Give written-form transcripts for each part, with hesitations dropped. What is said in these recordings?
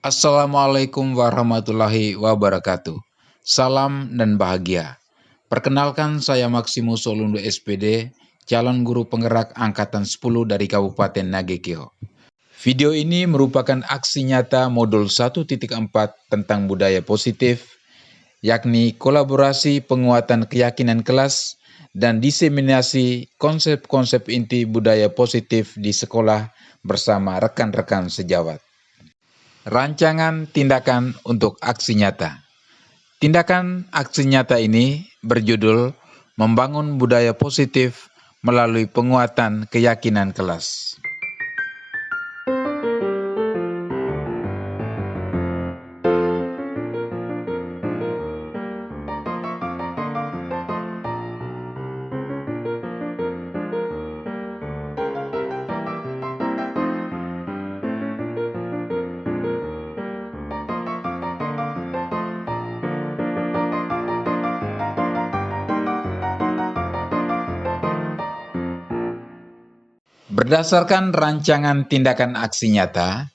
Assalamualaikum warahmatullahi wabarakatuh. Salam dan bahagia. Perkenalkan saya Maximus Solundo SPD, calon guru penggerak angkatan 10 dari Kabupaten Nagekeo. Video ini merupakan aksi nyata modul 1.4 tentang budaya positif, yakni kolaborasi penguatan keyakinan kelas dan diseminasi konsep-konsep inti budaya positif di sekolah bersama rekan-rekan sejawat. Rancangan tindakan untuk aksi nyata. Tindakan aksi nyata ini berjudul Membangun Budaya Positif melalui Penguatan Keyakinan Kelas. Berdasarkan rancangan tindakan aksi nyata,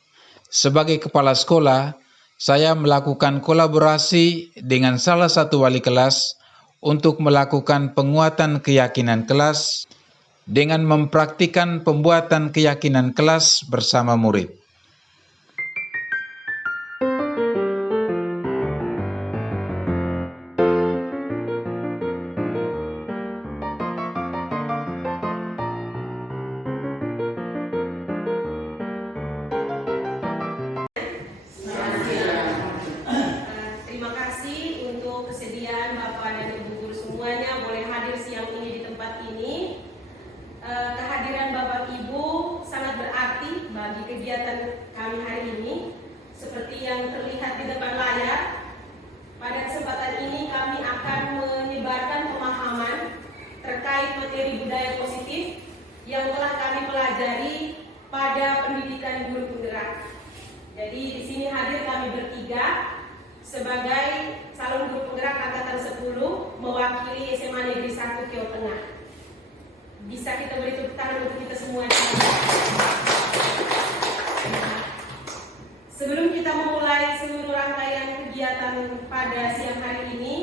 sebagai kepala sekolah, saya melakukan kolaborasi dengan salah satu wali kelas untuk melakukan penguatan keyakinan kelas dengan mempraktikkan pembuatan keyakinan kelas bersama murid. Terima kasih untuk kesediaan Bapak dan Ibu guru semuanya boleh hadir siang ini di tempat ini. Kehadiran Bapak Ibu sangat berarti bagi kegiatan kami hari ini. Seperti yang terlihat di depan layar, pada kesempatan ini kami akan menyebarkan pemahaman terkait materi budaya positif yang telah kami pelajari pada pendidikan guru penggerak. Jadi di sini hadir kami bertiga sebagai calon guru penggerak angkatan 10 mewakili SMA Negeri 1 Keo Tengah. Bisa kita beri tepuk tangan untuk kita semua. Sebelum kita memulai seluruh rangkaian kegiatan pada siang hari ini,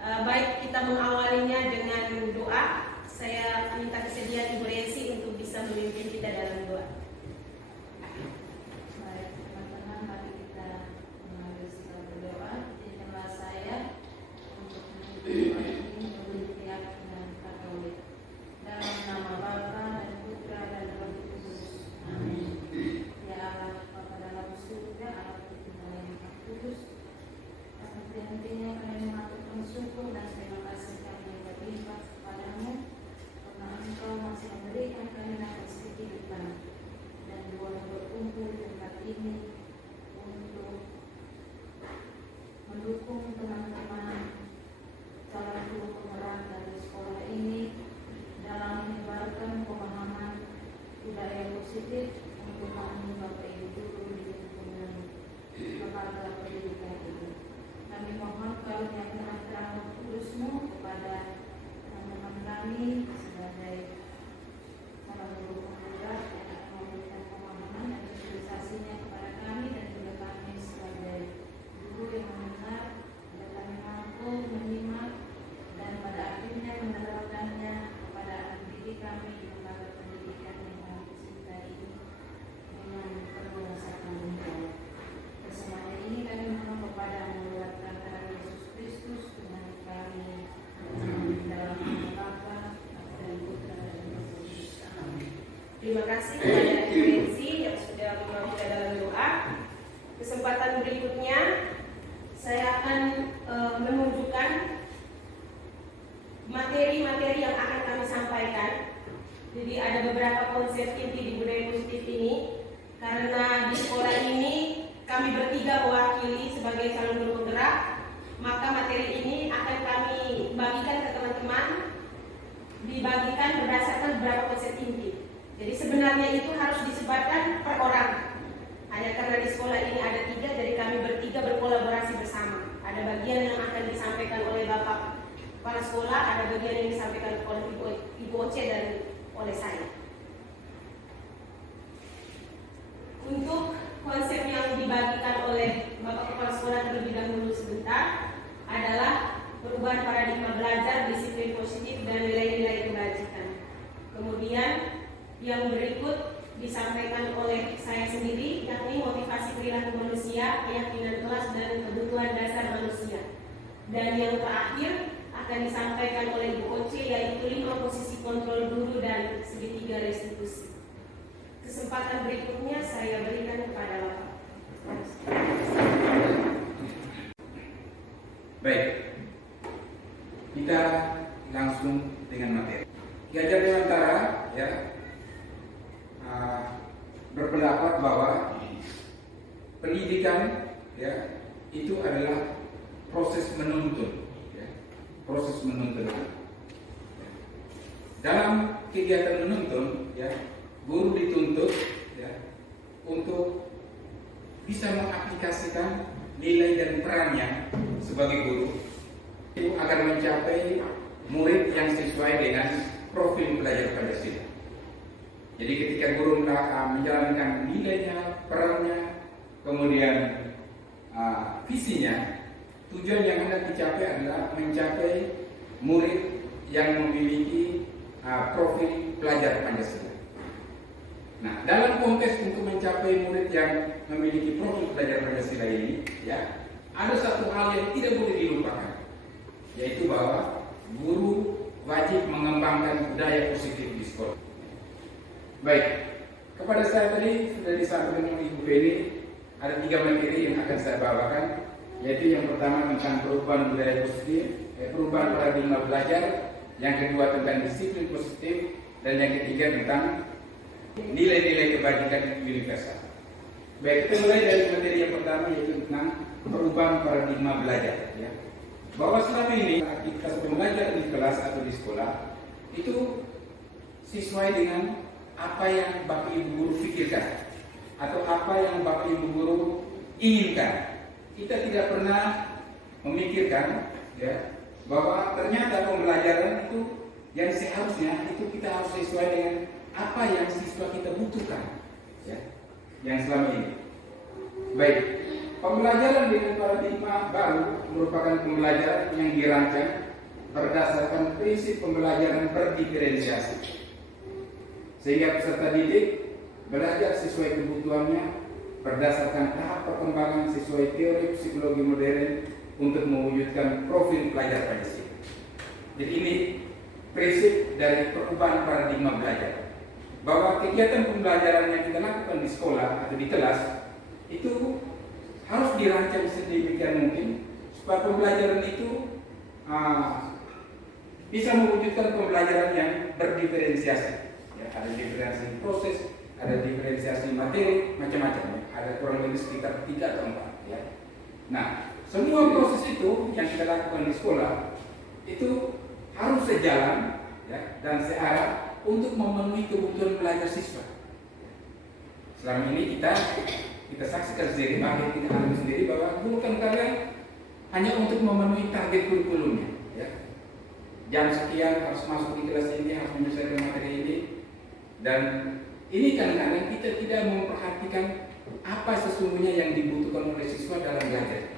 baik kita mengawalinya dengan doa. Saya minta kesediaan Ibu Resi untuk bisa memimpin kita dalam doa. Mendukung teman-teman calon guru penggerak dari sekolah ini dalam menyebarkan pemahaman budaya positif untuk memenuhi Bapak Ibu guru di lingkungan lembaga pendidikan ini. Kami mohon karunia terang Kudus-Mu kepada teman-teman kami sebagai calon guru penggerak yang akan memberikan pemahaman dan sosialisasinya kepada kami dan juga kami sebagai guru yang mendengar agar kami mampu menyimak dan pada akhirnya menerapkannya kepada anak didik kami di lembaga pendidikan yang kami cintai ini dengan penuh rasa tanggung jawab. Bersamanya ini kami mohon kepada lewat perantara Yesus Kristus dengan kami dalam nama Bapa dan Putra dan Roh Kudus. Amin. Terima kasih kepada Ibu Resi yang sudah membawa kita dalam doa. Kesempatan berikutnya saya akan menunjukkan materi-materi yang akan kami sampaikan. Jadi ada beberapa konsep inti di budaya positif ini. Karena di sekolah ini kami bertiga mewakili sebagai calon guru penggerak, maka materi ini akan kami bagikan ke teman-teman, dibagikan berdasarkan beberapa konsep inti. Jadi sebenarnya itu harus disebarkan per orang. Hanya karena di sekolah ini ada 3, jadi kami bertiga berkolaborasi bersama. Ada bagian yang akan disampaikan oleh Bapak Kepala Sekolah, ada bagian yang disampaikan oleh Ibu Oce dan oleh saya. Untuk konsep yang dibagikan perilaku manusia, keyakinan kelas, dan kebutuhan dasar manusia. Dan yang terakhir akan disampaikan oleh Ibu Oce, yaitu 5 posisi kontrol guru dan segitiga restitusi. Kesempatan berikutnya saya berikan kepada Bapak. Baik, kita langsung dengan materi. Ki Hajar Dewantara berpendapat bahwa pendidikan itu adalah proses menuntun, proses menuntun. Dalam kegiatan menuntun, guru dituntut untuk bisa mengaplikasikan nilai dan perannya sebagai guru itu agar mencapai murid yang sesuai dengan profil belajar Pancasila. Jadi ketika guru menjalankan nilainya, perannya, kemudian visinya, tujuan yang hendak dicapai adalah mencapai murid yang memiliki profil pelajar Pancasila. Nah, dalam konteks untuk mencapai murid yang memiliki profil pelajar Pancasila ini, ada satu hal yang tidak boleh dilupakan, yaitu bahwa guru wajib mengembangkan budaya positif di sekolah. Baik, kepada saya tadi sudah disampaikan oleh Ibu Beni, ada 3 materi yang akan saya bawakan, yaitu yang pertama tentang perubahan budaya positif, perubahan paradigma belajar, yang kedua tentang disiplin positif, dan yang ketiga tentang nilai-nilai kebajikan universal. Baik, kita mulai dari materi yang pertama, yaitu tentang perubahan paradigma belajar. Bahwa selama ini aktivitas pembelajaran di kelas atau di sekolah itu sesuai dengan apa yang Bapak Ibu guru pikirkan atau apa yang Bapak Ibu guru inginkan. Kita tidak pernah memikirkan bahwa ternyata pembelajaran itu yang seharusnya itu kita harus sesuai dengan apa yang siswa kita butuhkan, yang selama ini. Baik, pembelajaran dengan paradigma baru merupakan pembelajaran yang dirancang berdasarkan prinsip pembelajaran berdiferensiasi, sehingga peserta didik belajar sesuai kebutuhannya berdasarkan tahap perkembangan sesuai teori psikologi modern untuk mewujudkan profil pelajar Pancasila. Jadi ini prinsip dari perubahan paradigma belajar, bahwa kegiatan pembelajaran yang kita lakukan di sekolah atau di kelas itu harus dirancang sedemikian mungkin supaya pembelajaran itu bisa mewujudkan pembelajaran yang berdiferensiasi. Ada diferensiasi proses, ada diferensiasi materi, macam-macam. Ada kurang lebih sekitar 3 atau 4. Nah, semua proses itu yang kita lakukan di sekolah itu harus sejalan dan searah untuk memenuhi kebutuhan belajar siswa. Selama ini kita saksikan sendiri, bahkan kita alami sendiri bahwa guru kan kalian hanya untuk memenuhi target kurikulumnya. Jam sekian harus masuk di kelas ini, harus menyelesaikan materi ini, dan ini kadang-kadang kita tidak memperhatikan apa sesungguhnya yang dibutuhkan oleh siswa dalam belajar.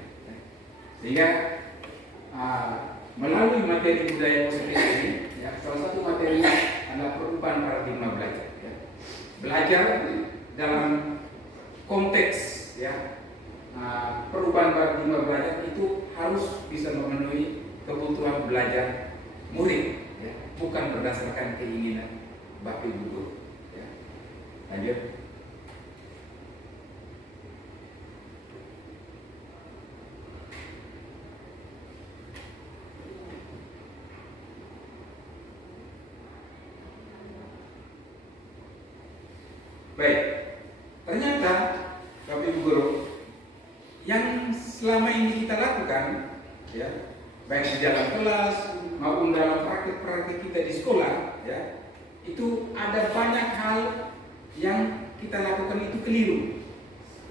Sehingga melalui materi budaya positif ini, salah satu materinya adalah perubahan paradigma belajar. Belajar dalam konteks perubahan paradigma belajar itu harus bisa memenuhi kebutuhan belajar murid, bukan berdasarkan keinginan Bapak Ibu guru. Lanjut. Baik, ternyata Bapak Ibu guru yang selama ini kita lakukan, baik di dalam kelas maupun dalam praktik-praktik kita di sekolah, itu ada banyak hal yang kita lakukan itu keliru.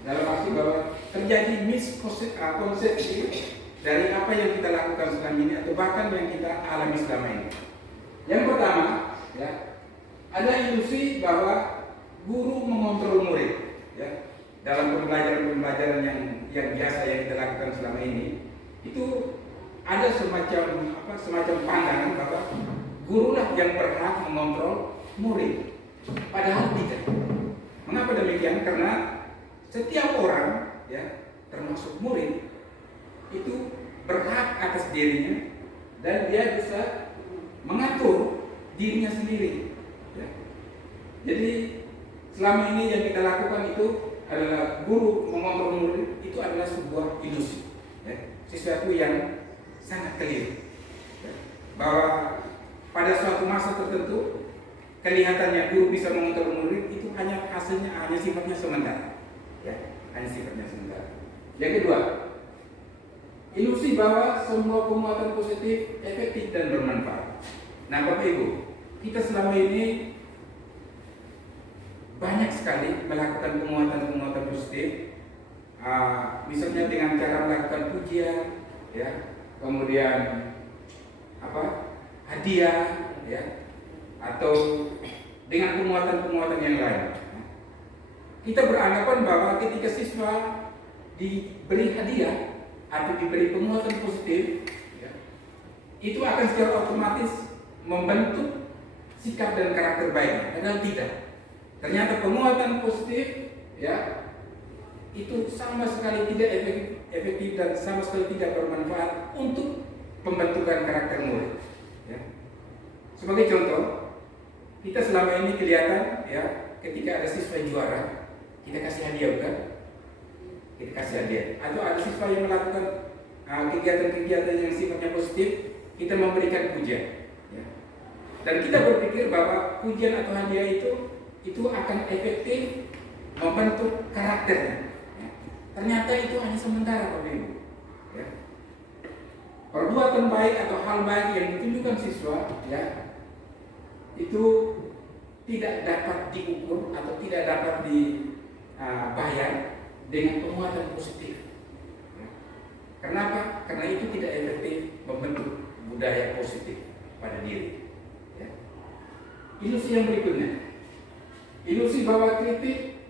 Dalam arti bahwa terjadi miskonsepsi dari apa yang kita lakukan selama ini atau bahkan yang kita alami selama ini. Yang pertama, ada ilusi bahwa guru mengontrol murid, dalam pembelajaran yang biasa yang kita lakukan selama ini. Itu ada semacam pandangan bahwa gurulah yang berhak mengontrol murid. Padahal tidak. Mengapa demikian? Karena setiap orang ya, termasuk murid, itu berhak atas dirinya dan dia bisa mengatur dirinya sendiri. Ya. Jadi selama ini yang kita lakukan itu adalah guru mengontrol murid, itu adalah sebuah ilusi, ya. Sesuatu yang sangat keliru, ya. Bahwa pada suatu masa tertentu kelihatannya guru bisa mengontrol murid, itu hanya sifatnya sementara, ya, hanya sifatnya sementara. Yang kedua, ilusi bahwa semua penguatan positif efektif dan bermanfaat. Nah, Bapak Ibu, kita selama ini banyak sekali melakukan penguatan positif, misalnya dengan cara melakukan pujian, ya, kemudian hadiah, ya, atau dengan penguatan yang lain. Kita beranggapan bahwa ketika siswa diberi hadiah atau diberi penguatan positif, ya, itu akan secara otomatis membentuk sikap dan karakter baiknya. Padahal tidak. Ternyata penguatan positif, ya, itu sama sekali tidak efektif dan sama sekali tidak bermanfaat untuk pembentukan karakter murid. Ya. Sebagai contoh, kita selama ini kelihatan, ya, ketika ada siswa juara, kita kasih hadiah, bukan? Kita kasih hadiah. Atau ada siswa yang melakukan kegiatan-kegiatan yang sifatnya positif, kita memberikan pujian. Ya. Dan kita berpikir bahwa pujian atau hadiah itu akan efektif membentuk karakternya. Ya. Ternyata itu hanya sementara, Bapak Ibu. Ya. Perbuatan baik atau hal baik yang ditunjukkan siswa, ya, itu tidak dapat diukur atau tidak dapat dibayar dengan penguatan positif. Ya. Kenapa? Karena itu tidak efektif membentuk budaya positif pada diri. Ya. Ilusi yang berikutnya, ilusi bahwa kritik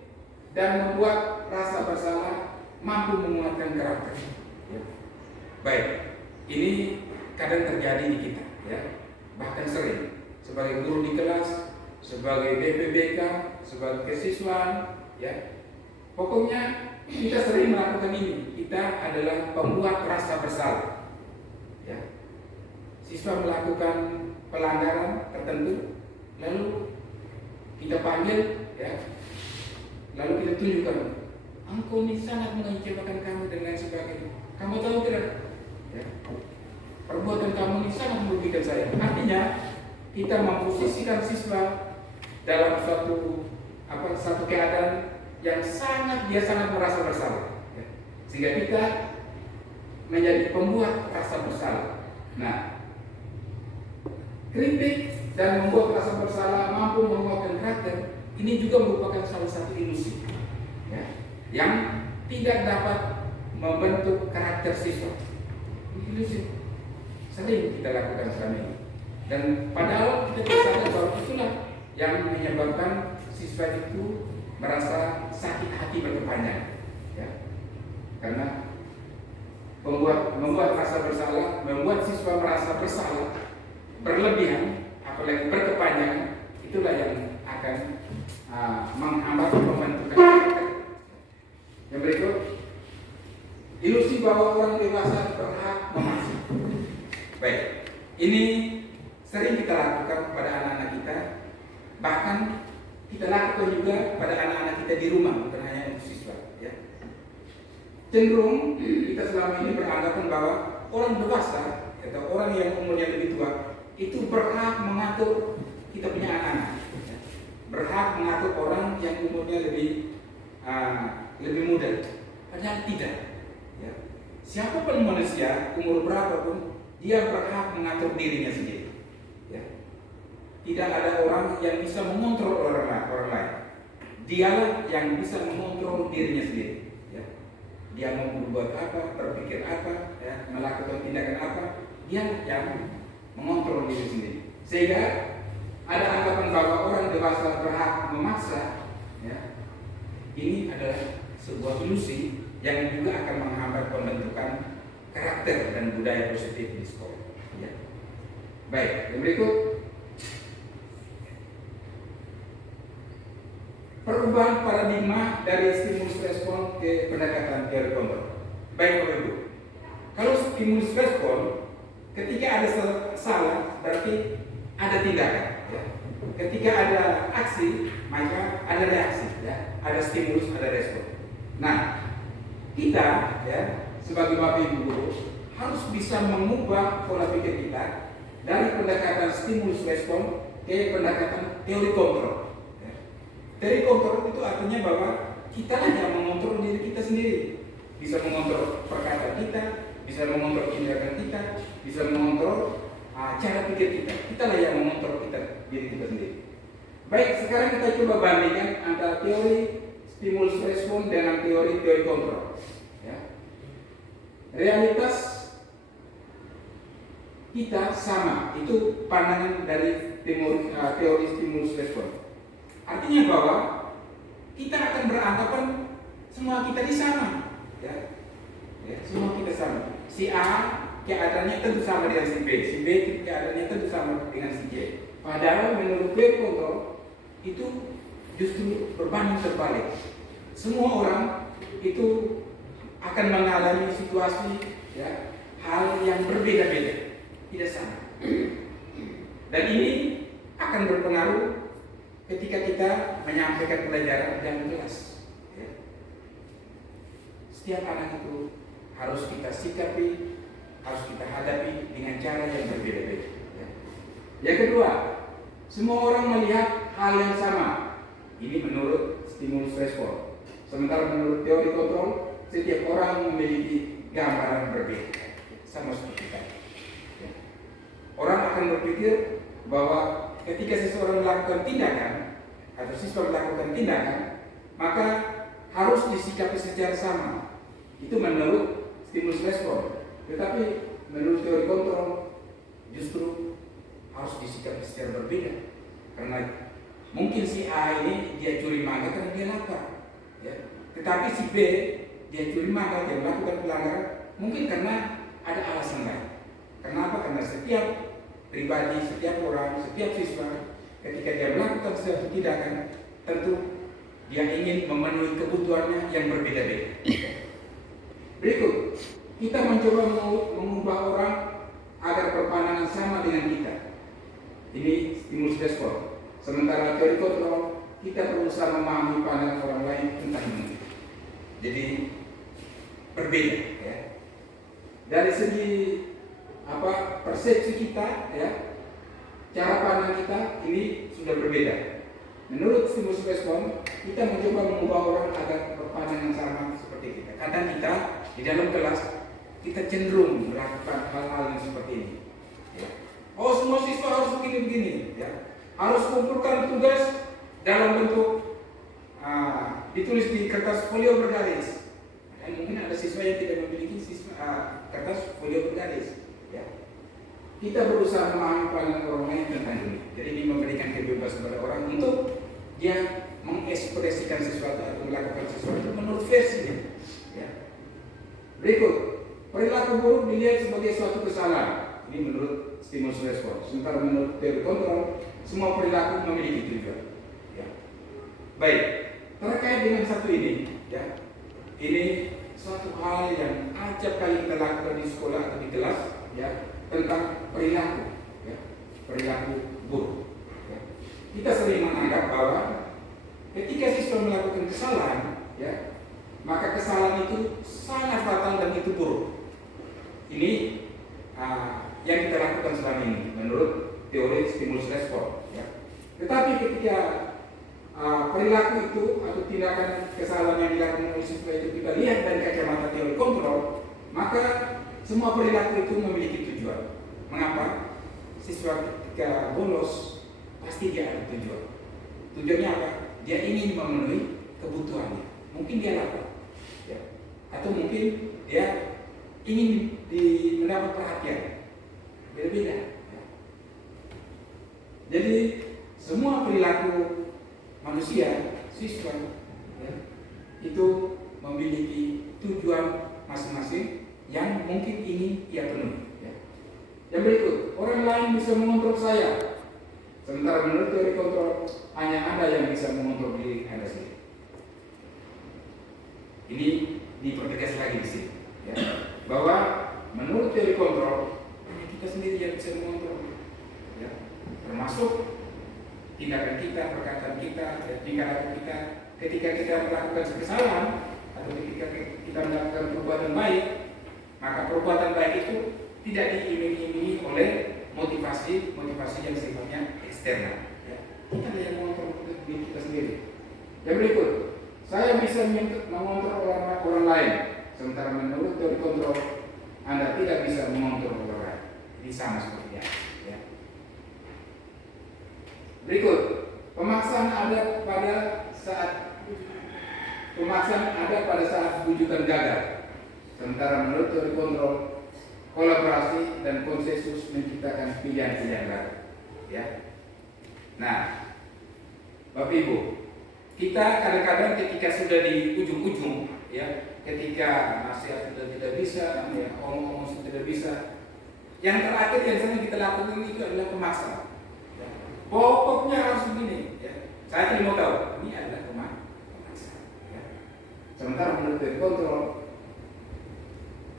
dan membuat rasa bersalah mampu menguatkan karakter. Ya. Baik, ini kadang terjadi di kita, ya, bahkan sering sebagai guru di kelas, sebagai BPBK, sebagai kesiswaan, ya, pokoknya kita sering melakukan ini. Kita adalah pembuat rasa bersalah, ya. Siswa melakukan pelanggaran tertentu, lalu kita panggil, ya, lalu kita tunjukkan, engkau ini sangat mengecewakan kami dan lain sebagainya. Kamu tahu tidak? Ya. Perbuatan kamu ini sangat merugikan saya. Artinya kita memposisikan siswa dalam satu keadaan yang dia sangat merasa bersalah, ya. Sehingga kita menjadi pembuat rasa bersalah. Nah, kritik dan membuat rasa bersalah mampu menguatkan karakter. Ini juga merupakan salah satu ilusi, ya, yang tidak dapat membentuk karakter siswa. Ilusi sering kita lakukan selama ini, dan padahal kita sadar bahwa itulah yang menyebabkan siswa itu merasa sakit hati berkepanjangan, ya. Karena membuat rasa bersalah, membuat siswa merasa bersalah berlebihan, apalagi berkepanjangan, itulah yang akan menghambat pembentukan karakter. Yang berikut, ilusi bahwa orang dewasa berhak memaksa. Baik, ini sering kita lakukan pada anak-anak kita, bahkan kita lakukan juga pada anak-anak kita di rumah, bukan hanya untuk siswa, ya. Cenderung kita selama ini beranggapan bahwa orang dewasa atau orang yang umurnya lebih tua itu berhak mengatur kita punya anak-anak, ya. Berhak mengatur orang yang umurnya lebih muda. Padahal tidak, ya. Siapapun manusia, umur berapapun, dia berhak mengatur dirinya sendiri, ya. Tidak ada orang yang bisa mengontrol orang lain. Dialah yang bisa mengontrol dirinya sendiri, ya. Dia mau berbuat apa, berpikir apa, ya, melakukan tindakan apa, dia yang mengontrol diri sendiri. Sehingga ada anggapan bahwa orang dewasa berhak memaksa, ya. Ini adalah sebuah ilusi yang juga akan menghambat pembentukan karakter dan budaya positif di sekolah, ya. Baik, yang berikut, perubahan perubahan paradigma dari stimulus respon ke pendekatan teori kontrol. Baik Bapak Ibu, kalau stimulus respon, ketika ada salah berarti ada tindakan. Ya. Ketika ada aksi, maka ada reaksi. Ya. Ada stimulus, ada respon. Nah, kita ya sebagai Bapak Ibu guru harus bisa mengubah pola pikir kita dari pendekatan stimulus respon ke pendekatan teori kontrol. Ya. Teori kontrol itu artinya bahwa kita yang mengontrol diri kita sendiri, bisa mengontrol perkataan kita, bisa mengontrol tindakan kita, bisa mengontrol cara pikir kita. Kitalah yang mengontrol diri kita sendiri. Baik, sekarang kita coba bandingkan antara teori stimulus respon dengan teori kontrol. Ya. Realitas kita sama, itu pandangan dari teori stimulus respon. Artinya bahwa kita akan beranggapan semua kita ini sama, ya. Ya, semua kita sama. Si A keadaannya tentu sama dengan si B keadaannya tentu sama dengan si J. Padahal menurut teori kontrol itu justru berbanding terbalik. Semua orang itu akan mengalami situasi ya, hal yang berbeda-beda, tidak sama. Dan ini akan berpengaruh ketika kita menyampaikan pelajaran dalam kelas. Ya. Setiap anak itu harus kita sikapi, harus kita hadapi dengan cara yang berbeda-beda. Ya. Yang kedua, semua orang melihat hal yang sama. Ini menurut stimulus respon. Sementara menurut teori kontrol, setiap orang memiliki gambaran berbeda, sama seperti kita. Ya. Orang akan berpikir bahwa ketika seseorang melakukan tindakan atau siswa melakukan tindakan, maka harus disikapi secara sama. Itu menurut stimulus respon. Tetapi menurut teori kontrol justru harus disikapi secara berbeda. Karena mungkin si A ini dia curi mangga karena dia lapar. Ya. Tetapi si B dia curi mangga, dia melakukan pelanggaran mungkin karena ada alasan lain. Kenapa? Karena setiap pribadi, setiap orang, setiap siswa ketika dia melakukan sesuatu tindakan tentu dia ingin memenuhi kebutuhannya yang berbeda-beda. Berikut, kita mencoba mengubah orang agar berpandangan sama dengan kita. Ini stimulus respon. Sementara teori kontrol, kita berusaha memahami pandangan orang lain tentang ini. Jadi berbeda. Ya. Dari segi persepsi kita, ya, cara pandang kita ini sudah berbeda. Menurut stimulus respon, kita mencoba mengubah orang agar berpandangan sama seperti kita. Kadang kita di dalam kelas kita cenderung melakukan hal-hal yang seperti ini. Ya. Oh, semua siswa harus begini-begini, ya. Harus kumpulkan tugas dalam bentuk ditulis di kertas folio bergaris. Dan mungkin ada siswa yang tidak memiliki kertas folio bergaris. Ya. Kita berusaha memahami pandangan orang lain tentang ini. Jadi ini memberikan kebebasan pada orang untuk dia mengekspresikan sesuatu atau melakukan sesuatu menurut versinya. Ya. Berikut, perilaku buruk dilihat sebagai suatu kesalahan. Ini menurut stimulus respon. Sementara menurut teori kontrol, semua perilaku memiliki tujuan. Ya. Baik, terkait dengan satu ini, ya, ini suatu hal yang acap kali kita lakukan di sekolah atau di kelas, ya, tentang perilaku, ya, perilaku buruk. Ya. Kita sering menganggap bahwa ketika siswa melakukan kesalahan, ya, maka kesalahan itu sangat fatal dan itu buruk. Ini yang kita lakukan selama ini menurut teori stimulus respon. Ya. Tetapi ketika perilaku itu atau tindakan kesalahan yang dilakukan oleh siswa itu kita lihat dari kacamata teori kontrol, maka semua perilaku itu memiliki tujuan. Mengapa? Siswa ketika bolos pasti dia ada tujuan. Tujuannya apa? Dia ingin memenuhi kebutuhannya. Mungkin dia lapar, ya. Atau mungkin dia ingin mendapat perhatian. Beda-beda. Ya. Jadi semua perilaku manusia, siswa, ya, itu memiliki tujuan masing-masing yang mungkin ingin ia penuhi. Ya. Yang berikut, orang lain bisa mengontrol saya. Sementara menurut teori kontrol, hanya Anda yang bisa mengontrol diri Anda sendiri. Ini dipertegas lagi di sini, ya, bahwa menurut teori kontrol kita sendiri yang bisa mengontrol, ya, termasuk tindakan kita, perkataan kita, ya, tingkah laku kita. Ketika kita melakukan kesalahan atau ketika kita melakukan perbuatan baik, maka perbuatan baik itu tidak diiming-imingi oleh motivasi yang sifatnya eksternal. Ya. Kita yang mengontrol diri kita sendiri. Yang berikut, saya bisa mengontrol orang lain, sementara menurut teori kontrol Anda tidak bisa mengontrol orang lain. Ini sama seperti ya. Berikut, pemaksaan ada pada saat wujudan gagal. Sementara menurut teori kontrol, kolaborasi dan konsensus menciptakan pilihan-pilihan baru. Ya. Nah, Bapak Ibu, kita kadang-kadang ketika sudah di ujung-ujung, ya, ketika nasihat sudah tidak bisa, ya, omong-omong sudah tidak bisa, yang terakhir yang sering kita lakukan itu adalah pemaksaan. Ya. Pokoknya harus begini. Ya. Saya tidak mau tahu, ini adalah pemaksaan. Ya. Sementara menurut teori kontrol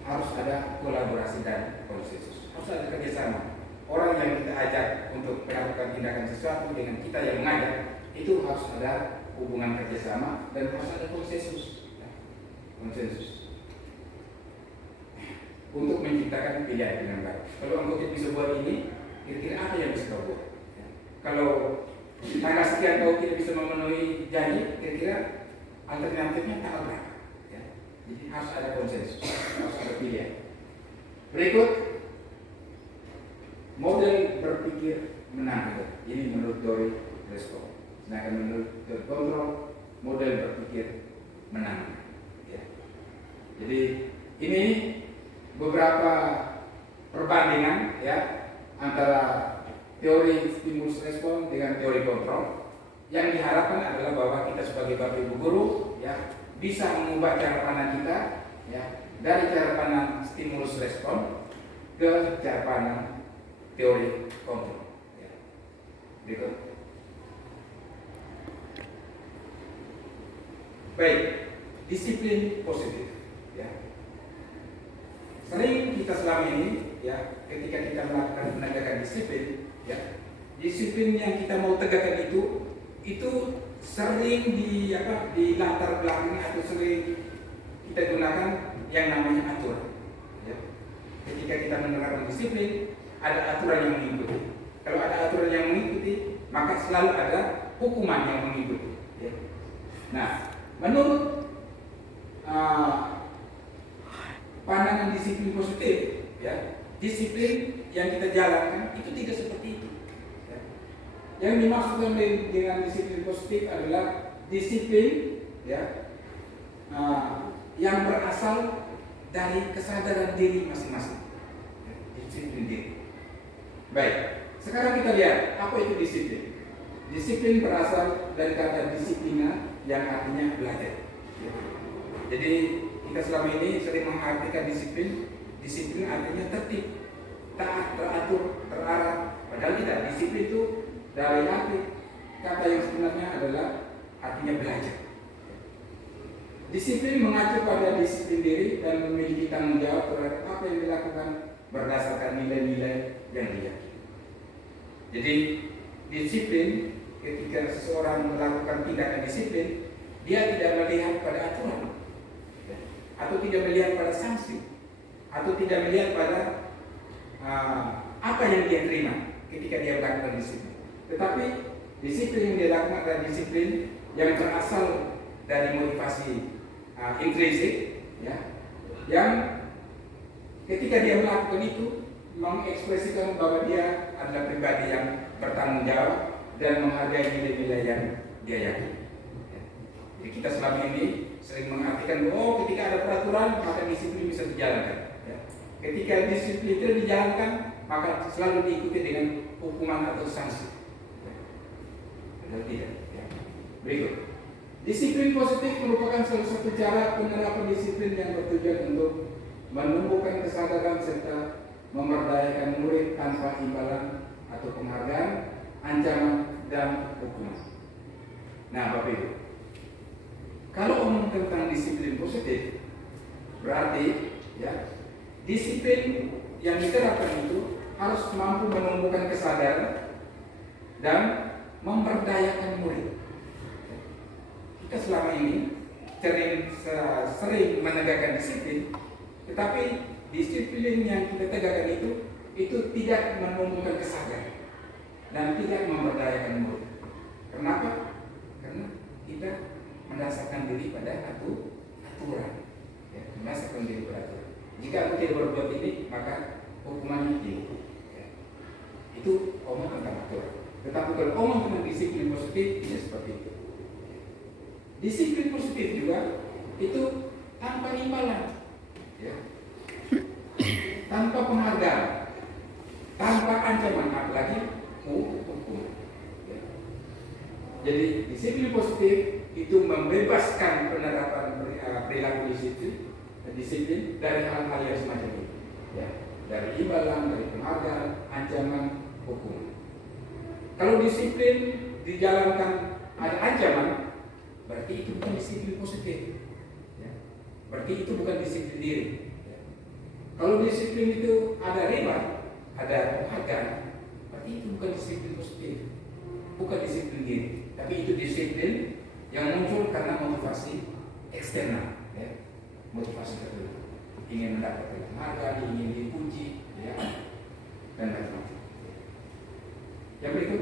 harus ada kolaborasi dan konsensus, harus ada kerjasama. Orang yang kita ajak untuk melakukan tindakan sesuatu dengan kita yang mengajak, itu harus ada hubungan kerjasama dan harus ada konsensus, ya. Konsensus untuk menciptakan pilihan baru. Kalau engkau bisa buat ini, kira-kira apa yang bisa kau buat? Ya. Kalau tanggal sekian kau tidak bisa memenuhi janji, kira-kira alternatifnya tanggal berapa? Ya. Jadi harus ada konsensus, harus ada pilihan. Berikut model berpikir menang. Ini menurut teori respon. Sedangkan menurut teori kontrol, model berpikir menang. Ya. Jadi ini beberapa perbandingan, ya, antara teori stimulus respon dengan teori kontrol. Yang diharapkan adalah bahwa kita sebagai Bapak Ibu guru, ya, bisa mengubah cara pandang kita, ya, dari cara pandang stimulus respon ke cara pandang teori kontrol. Ya. Berikut. Baik, disiplin positif. Ya. Sering kita selama ini, ya, ketika kita melakukan penegakan disiplin, ya, disiplin yang kita mau tegakkan itu sering di latar belakang atau sering kita gunakan yang namanya aturan. Ya. Ketika kita menerapkan disiplin, ada aturan yang mengikuti. Kalau ada aturan yang mengikuti, maka selalu ada hukuman yang mengikuti. Ya. Nah, menurut pandangan disiplin positif, ya, disiplin yang kita jalankan itu tidak seperti itu. Ya. Yang dimaksudkan dengan disiplin positif adalah disiplin, ya, yang berasal dari kesadaran diri masing-masing. Ya, disiplin diri. Baik, sekarang kita lihat apa itu disiplin. Disiplin berasal dari kata disiplina yang artinya belajar. Ya. Jadi kita selama ini sering mengartikan disiplin. Disiplin artinya tertib, taat, teratur, terarah. Padahal tidak. Disiplin itu dari arti kata yang sebenarnya adalah artinya belajar. Disiplin mengacu pada disiplin diri dan memiliki tanggung jawab terhadap apa yang dilakukan berdasarkan nilai-nilai yang diyakini. Jadi disiplin, ketika seseorang melakukan tindakan disiplin, dia tidak melihat pada aturan, atau tidak melihat pada sanksi, atau tidak melihat pada apa yang dia terima ketika dia melakukan disiplin. Tetapi disiplin yang dia lakukan adalah disiplin yang berasal dari motivasi intrinsik, ya, yang ketika dia melakukan itu mengekspresikan bahwa dia adalah pribadi yang bertanggung jawab dan menghargai nilai-nilai yang dia yakini. Ya. Jadi kita selama ini sering mengartikan bahwa ketika ada peraturan maka disiplin bisa dijalankan. Ya. Ketika disiplin itu dijalankan maka selalu diikuti dengan hukuman atau sanksi. Padahal tidak. Ya. Berikut. Disiplin positif merupakan salah satu cara penerapan disiplin yang bertujuan untuk menumbuhkan kesadaran serta memberdayakan murid tanpa imbalan atau penghargaan, ancaman, dan hukuman. Nah, Bapak Ibu, kalau ngomong tentang disiplin positif, berarti ya disiplin yang diterapkan itu harus mampu menumbuhkan kesadaran dan memberdayakan murid. Kita selama ini sering menegakkan disiplin, tetapi disiplin yang kita tegakkan itu tidak menumbuhkan kesadaran dan tidak memberdayakan murid. Kenapa? Karena kita mendasarkan diri pada aturan, ya, mendasarkan diri pada aturan. Jika aku tidak berbuat ini, maka hukumannya ini. Ya. Itu omong tentang aturan. Tetapi kalau omong tentang disiplin positif, tidak seperti itu. Disiplin positif juga itu tanpa imbalan, ya. Tanpa penghargaan, tanpa ancaman, apalagi hukum. Ya. Jadi disiplin positif itu membebaskan penerapan perilaku disiplin dari hal-hal yang semacam itu, ya. Dari imbalan, dari penghargaan, ancaman, hukum. Kalau disiplin dijalankan ada ancaman, berarti itu bukan disiplin positif, ya. Berarti itu bukan disiplin diri, ya. Kalau disiplin itu ada riba, ada penghargaan, berarti itu bukan disiplin positif, bukan disiplin diri, tapi itu disiplin yang muncul karena motivasi eksternal, ya. Motivasi tertentu, ingin mendapatkan penghargaan, ingin dipuji, ya, dan lain-lain. Yang berikut,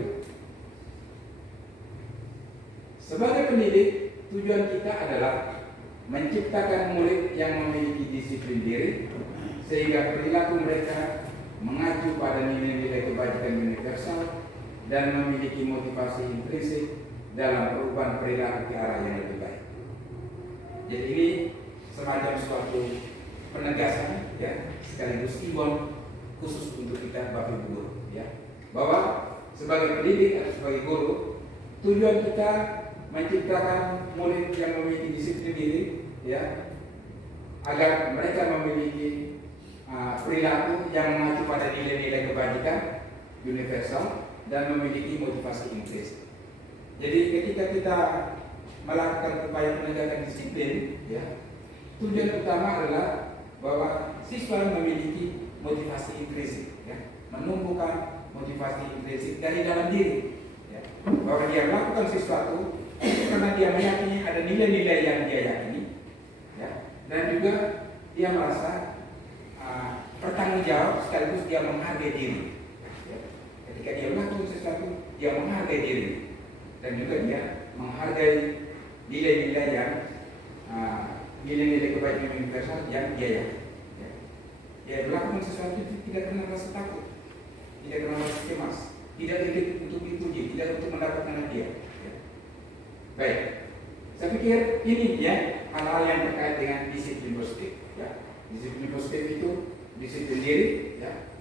sebagai pendidik, tujuan kita adalah menciptakan murid yang memiliki disiplin diri, sehingga perilaku mereka mengacu pada nilai-nilai kebajikan universal dan memiliki motivasi intrinsik dalam perubahan perilaku ke arah yang lebih baik. Jadi ini semacam suatu penegasan, ya, sekaligus imbauan khusus untuk kita Bapak Ibu guru, ya, bahwa sebagai pendidik atau sebagai guru, tujuan kita menciptakan murid yang memiliki disiplin diri, ya, agar mereka memiliki perilaku yang mengacu pada nilai-nilai kebajikan universal dan memiliki motivasi intrinsik. Jadi ketika kita melakukan upaya penegakan disiplin, ya, tujuan utama adalah bahwa siswa memiliki motivasi intrinsik, ya, menumbuhkan motivasi intrinsik dari dalam diri, ya, bahwa dia melakukan sesuatu karena dia meyakini ada nilai-nilai yang dia yakini, ya, dan juga dia merasa bertanggung jawab sekaligus dia menghargai diri, ya. Ketika dia melakukan sesuatu, dia menghargai diri dan juga dia menghargai nilai-nilai yang nilai-nilai kebaikan universal yang dia yakini, ya. Dia melakukan sesuatu itu tidak pernah rasa takut, tidak pernah rasa cemas, tidak ingin untuk dipuji, tidak untuk mendapatkan hadiah, ya. Baik, saya pikir ini, ya, hal-hal yang terkait dengan disiplin positif, ya. Disiplin positif itu disiplin diri, ya,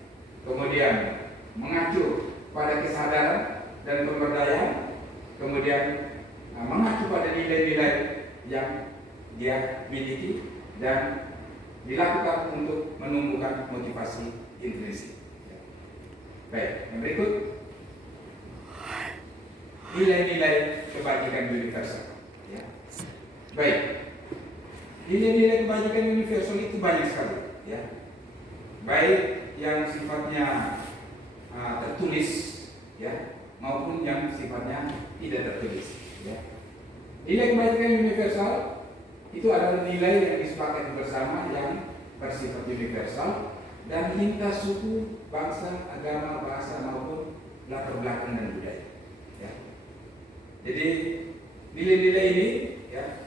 kemudian mengacu pada kesadaran dan pemberdayaan, kemudian mengacu pada nilai-nilai yang dia miliki dan dilakukan untuk menumbuhkan motivasi intrinsik, ya. Baik, yang berikut nilai-nilai kebajikan universal, ya. Baik, nilai-nilai kebajikan universal itu banyak sekali, ya. Baik yang sifatnya tertulis, ya, maupun yang sifatnya tidak tertulis, ya. Nilai kebajikan universal itu adalah nilai yang disepakati bersama yang bersifat universal dan lintas suku, bangsa, agama, bahasa maupun latar belakang dan budaya, ya. Jadi nilai-nilai ini, ya,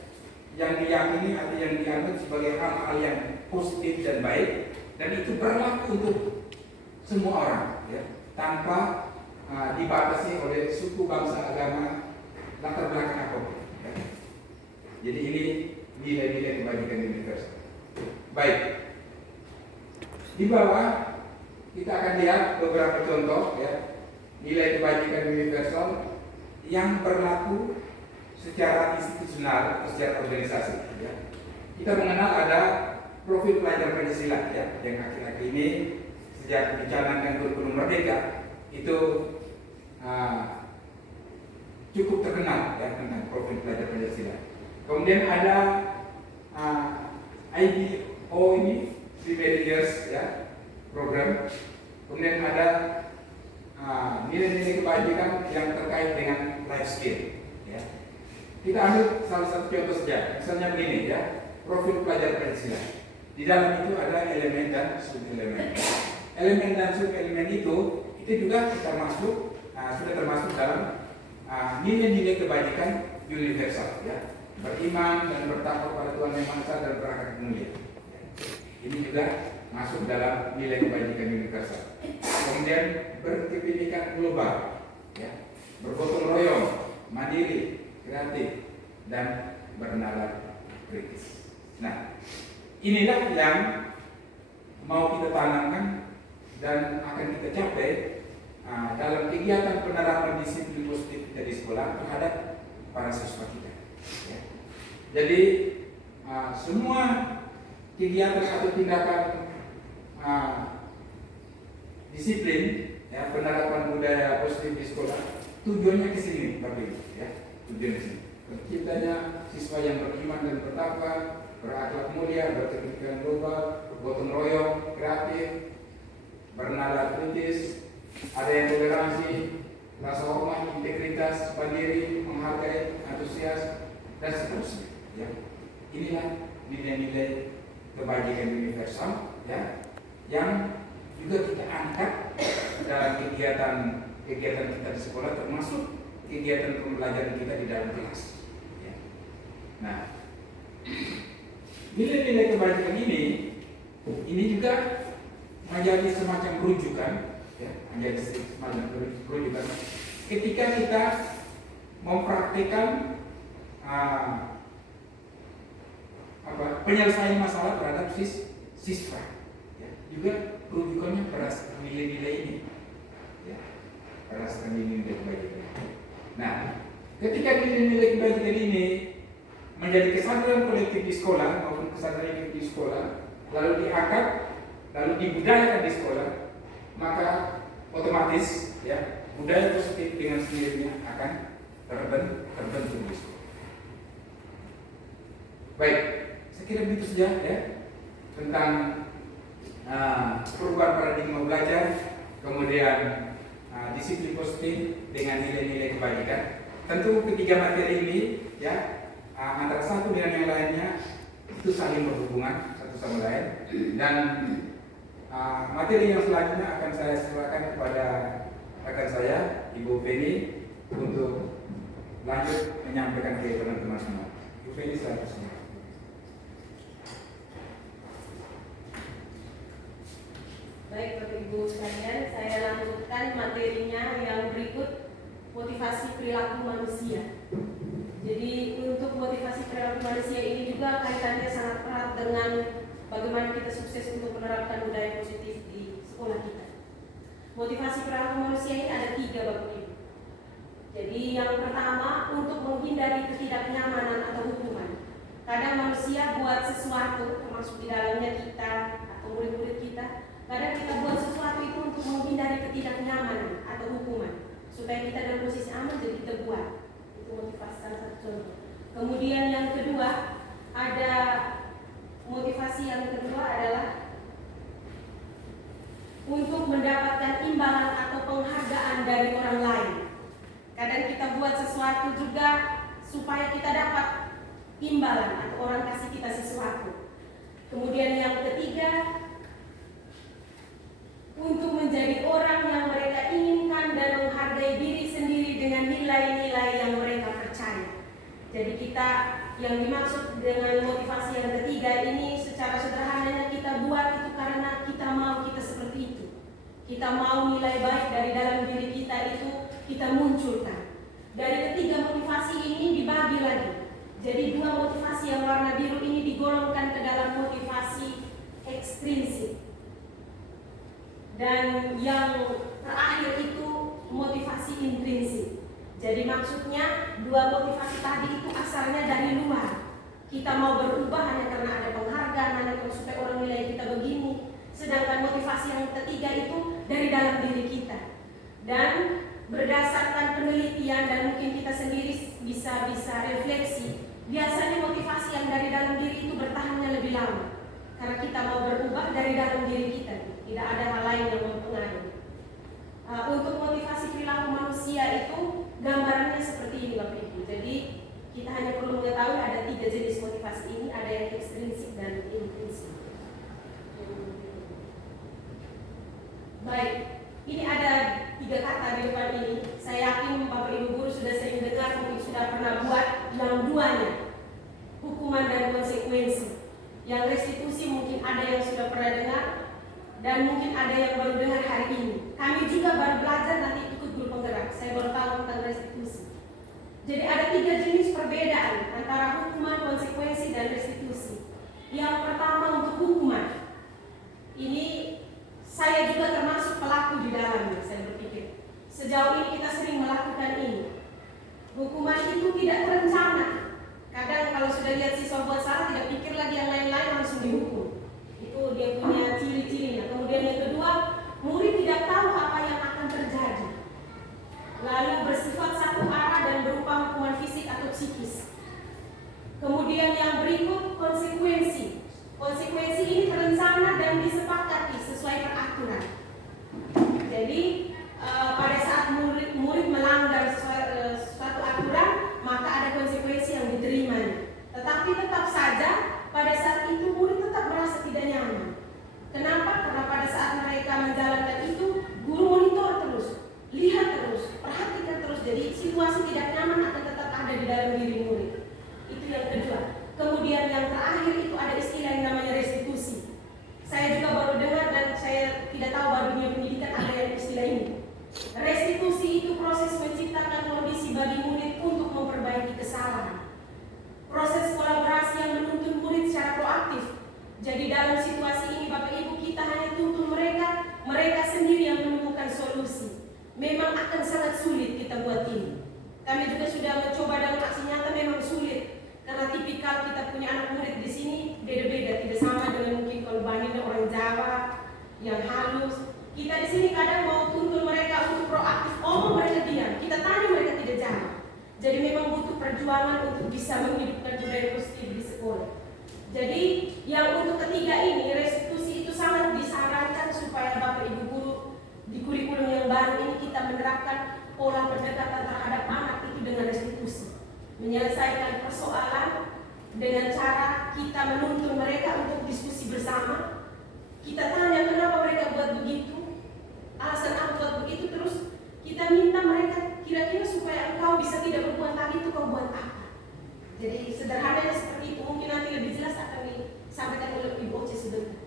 yang diyakini atau yang dianggap sebagai hal-hal yang positif dan baik, dan itu berlaku untuk semua orang, ya, tanpa dibatasi oleh suku, bangsa, agama, latar belakang apapun, ya. Jadi ini nilai-nilai kebajikan universal. Baik, di bawah kita akan lihat beberapa contoh, ya, nilai kebajikan universal yang berlaku secara institusional atau secara organisasi, ya. Kita mengenal ada profil pelajar Pancasila, ya, yang akhir-akhir ini sejak dicanangkan kurikulum Merdeka itu cukup terkenal, ya, tentang profil pelajar Pancasila. Kemudian ada IBO ini, Primary Years ya, program. Kemudian ada nilai-nilai kebajikan yang terkait dengan life skill. Ya. Kita ambil salah satu contoh saja, misalnya begini ya, profil pelajar Pancasila. Di dalam itu ada elemen dan sub-elemen. Elemen dan sub-elemen itu juga kita masuk, sudah termasuk dalam nilai-nilai kebajikan universal ya. Beriman dan bertakwa pada Tuhan Yang Maha Esa dan berakhlak mulia. Ini juga masuk dalam nilai kebajikan universal. Kemudian berkepentingan global, ya, bergotong royong, mandiri, kreatif, dan bernalar kritis. Nah, inilah yang mau kita tanamkan dan akan kita capai dalam kegiatan penerapan disiplin positif kita di sekolah terhadap para siswa kita. Ya. Jadi semua kegiatan atau tindakan disiplin ya, penerapan budaya positif di sekolah tujuannya ke sini, Bapak Ibu, ya. Tujuan ke sini. Terciptanya siswa yang beriman dan bertakwa, berakhlak mulia, berkepentingan global, bergotong royong, kreatif, bernalar kritis, ada yang toleransi, rasa hormat, integritas, mandiri, menghargai, antusias, dan seterusnya. Ya. Inilah nilai-nilai kebajikan universal ya, yang juga kita angkat dalam kegiatan kita di sekolah, termasuk kegiatan pembelajaran kita di dalam kelas. Ya. Nah, nilai-nilai kebajikan ini juga menjadi semacam rujukan, ya, menjadi semacam rujukan ketika kita mempraktikkan penyelesaian masalah terhadap siswa. Ya. Juga rujukannya berdasarkan nilai-nilai ini, ya, berdasarkan nilai-nilai kebajikan. Nah, ketika nilai-nilai kebajikan ini menjadi kesadaran kolektif di sekolah maupun kesadaran individu di sekolah, lalu diangkat, lalu dibudayakan di sekolah, maka otomatis ya budaya positif dengan sendirinya akan terbentuk di sekolah. Baik, saya kira begitu saja ya tentang perubahan paradigma belajar, kemudian disiplin positif dengan nilai-nilai kebajikan. Tentu ketiga materi ini ya antara satu dengan yang lainnya itu saling berhubungan satu sama lain, dan materi yang selanjutnya akan saya serahkan kepada rekan saya Ibu Penny untuk lanjut menyampaikan ke teman-teman semua. Ibu Penny, saya persilakan. Baik Bapak Ibu sekalian, saya lanjutkan materinya yang berikut, motivasi perilaku manusia. Jadi untuk motivasi perilaku manusia ini juga kaitannya sangat erat dengan bagaimana kita sukses untuk menerapkan budaya positif di sekolah kita. Motivasi perilaku manusia ini ada 3 Bapak Ibu. Jadi yang pertama, untuk menghindari ketidaknyamanan atau hukuman. Kadang manusia buat sesuatu, termasuk di dalamnya kita atau murid-murid kita, kadang kita buat sesuatu itu untuk menghindari ketidaknyamanan atau hukuman, supaya kita dalam posisi aman, jadi kita buat. Itu motivasi salah satu contoh. Kemudian yang kedua, ada motivasi yang kedua adalah untuk mendapatkan imbalan atau penghargaan dari orang lain. Kadang kita buat sesuatu juga supaya kita dapat imbalan atau orang kasih kita sesuatu. Kemudian yang ketiga, untuk menjadi orang yang mereka inginkan dan menghargai diri sendiri dengan nilai-nilai yang mereka percaya. Jadi kita yang dimaksud dengan motivasi yang ketiga ini secara sederhananya kita buat itu karena kita mau kita seperti itu. Kita mau nilai baik dari dalam diri kita itu kita munculkan. Dari ketiga motivasi ini dibagi lagi. Jadi 2 motivasi yang warna biru ini digolongkan ke dalam motivasi ekstrinsik. Dan yang terakhir itu motivasi intrinsik. Jadi maksudnya 2 motivasi tadi itu asalnya dari luar. Kita mau berubah hanya karena ada penghargaan, hanya supaya orang nilai kita begini. Sedangkan motivasi yang ketiga itu dari dalam diri kita. Dan berdasarkan penelitian dan mungkin kita sendiri bisa refleksi, biasanya motivasi yang dari dalam diri itu bertahannya lebih lama. Karena kita mau berubah dari dalam diri kita, tidak ada hal lain yang mempengaruhi. Untuk motivasi perilaku manusia itu gambarannya seperti ini Bapak Ibu. Jadi kita hanya perlu mengetahui ada 3 jenis motivasi ini, ada yang ekstrinsik dan intrinsik. Baik, ini ada 3 kata di depan ini. Saya yakin Bapak Ibu guru sudah sering dengar, mungkin sudah pernah buat yang duanya, hukuman dan konsekuensi. Yang restitusi mungkin ada yang sudah pernah dengar, dan mungkin ada yang baru dengar hari ini. Kami juga baru belajar, nanti ikut guru penggerak. Saya baru tahu tentang restitusi. Jadi ada 3 jenis perbedaan antara hukuman, konsekuensi, dan restitusi. Yang pertama untuk hukuman. Ini saya juga termasuk pelaku di dalamnya, saya berpikir. Sejauh ini kita sering melakukan ini. Hukuman itu tidak terencana. Kadang kalau sudah lihat siswa buat salah, tidak pikir lagi yang lain-lain, langsung dihukum. Itu dia punya ciri-cirinya. Kemudian yang kedua, murid tidak tahu apa yang akan terjadi, lalu bersifat satu arah dan berupa hukuman fisik atau psikis. Kemudian yang berikut, konsekuensi. Konsekuensi ini terencana dan disepakati sesuai peraturan. Jadi pada saat murid melanggar suatu aturan, maka ada konsekuensi yang diterimanya. Tetapi tetap saja pada saat itu murid tetap merasa tidak nyaman. Kenapa? Karena pada saat mereka menjalankan itu, guru monitor terus, lihat terus, perhatikan terus. Jadi situasi tidak nyaman akan tetap ada di dalam diri murid. Itu yang kedua. Kemudian yang terakhir itu ada istilah yang namanya restitusi. Saya juga baru dengar dan saya tidak tahu baru dunia pendidikan ada yang istilah ini. Restitusi itu proses menciptakan kondisi bagi murid untuk memperbaiki kesalahan. Proses kolaborasi yang menuntun murid secara proaktif. Jadi dalam situasi ini Bapak Ibu, kita hanya tuntun mereka sendiri yang menemukan solusi. Memang akan sangat sulit kita buat ini. Kami juga sudah mencoba dalam aksi nyata, memang sulit. Karena tipikal kita punya anak murid di sini beda-beda, tidak sama dengan mungkin kalau bandingnya orang Jawa yang halus. Kita di sini kadang mau tuntun mereka untuk proaktif, mereka diam. Kita tanya mereka tidak jawab. Jadi memang butuh perjuangan untuk bisa menghidupkan budaya positif di sekolah. Jadi yang untuk ketiga ini, restitusi itu sangat disarankan supaya Bapak Ibu guru di kurikulum yang baru ini kita menerapkan pola pendekatan terhadap anak itu dengan restitusi. Menyelesaikan persoalan dengan cara kita menuntun mereka untuk diskusi bersama. Kita tanya kenapa mereka buat begitu, alasan apa buat begitu, terus kita minta mereka kira-kira supaya engkau bisa tidak berbuat lagi itu kau buat apa. Jadi sederhananya seperti itu. Mungkin nanti lebih jelas akan disampaikan oleh Ibu Oce sebentar.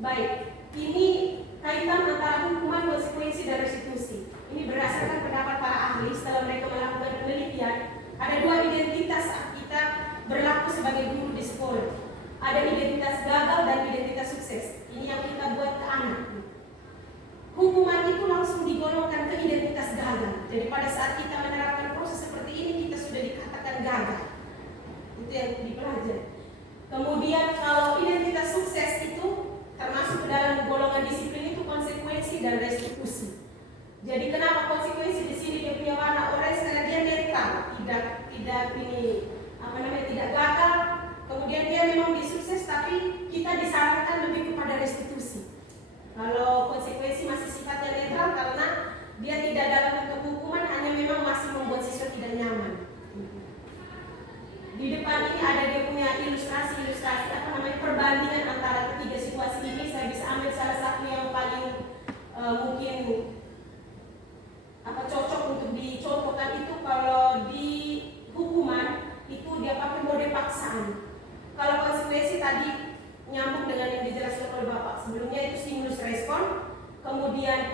Baik, ini kaitan antara hukuman, konsekuensi, dan restitusi. Ini berdasarkan pendapat para ahli setelah mereka melakukan penelitian. Ada 2 identitas saat kita berlaku sebagai guru di sekolah. Ada identitas gagal dan identitas sukses. Ini yang kita buat ke anak. Hukuman itu langsung digolongkan ke identitas gagal. Jadi pada saat kita menerapkan proses seperti ini, kita sudah dikatakan gagal. Itu yang dipelajari. Kemudian kalau identitas sukses itu termasuk ke dalam golongan disiplin itu konsekuensi dan restitusi. Jadi kenapa konsekuensi di sini dia punya warna orange? Karena dia netral, tidak gagal. Kemudian dia memang disukses, tapi kita disarankan lebih kepada restitusi. Kalau konsekuensi masih sifatnya netral karena dia tidak dalam bentuk hukuman, hanya memang masih membuat siswa tidak nyaman. Di depan ini ada dia punya ilustrasi perbandingan antara ketiga situasi ini. Saya bisa ambil salah satu yang paling mungkin cocok untuk dicontohkan itu. Kalau di hukuman itu dia pakai mode paksaan. Kalau konsekuensi tadi nyambung dengan yang dijelaskan oleh Bapak sebelumnya, itu stimulus respon, kemudian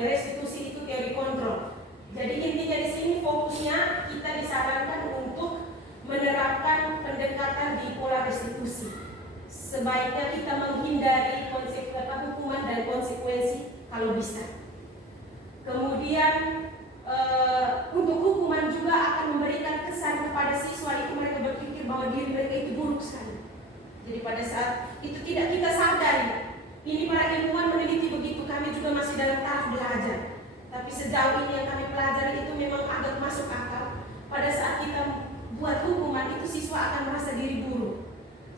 restitusi itu teori kontrol. Jadi intinya di sini fokusnya kita disarankan untuk menerapkan pendekatan di pola restitusi. Sebaiknya kita menghindari hukuman dan konsekuensi kalau bisa. Kemudian untuk hukuman juga akan memberikan kesan kepada siswa itu, mereka berpikir bahwa diri mereka itu buruk sekali. Jadi pada saat itu tidak kita sadari. Ini para ilmuwan meneliti begitu, kami juga masih dalam tahap belajar. Tapi sejauh ini yang kami pelajari itu memang agak masuk akal. Pada saat kita buat hukuman itu siswa akan merasa diri buruk.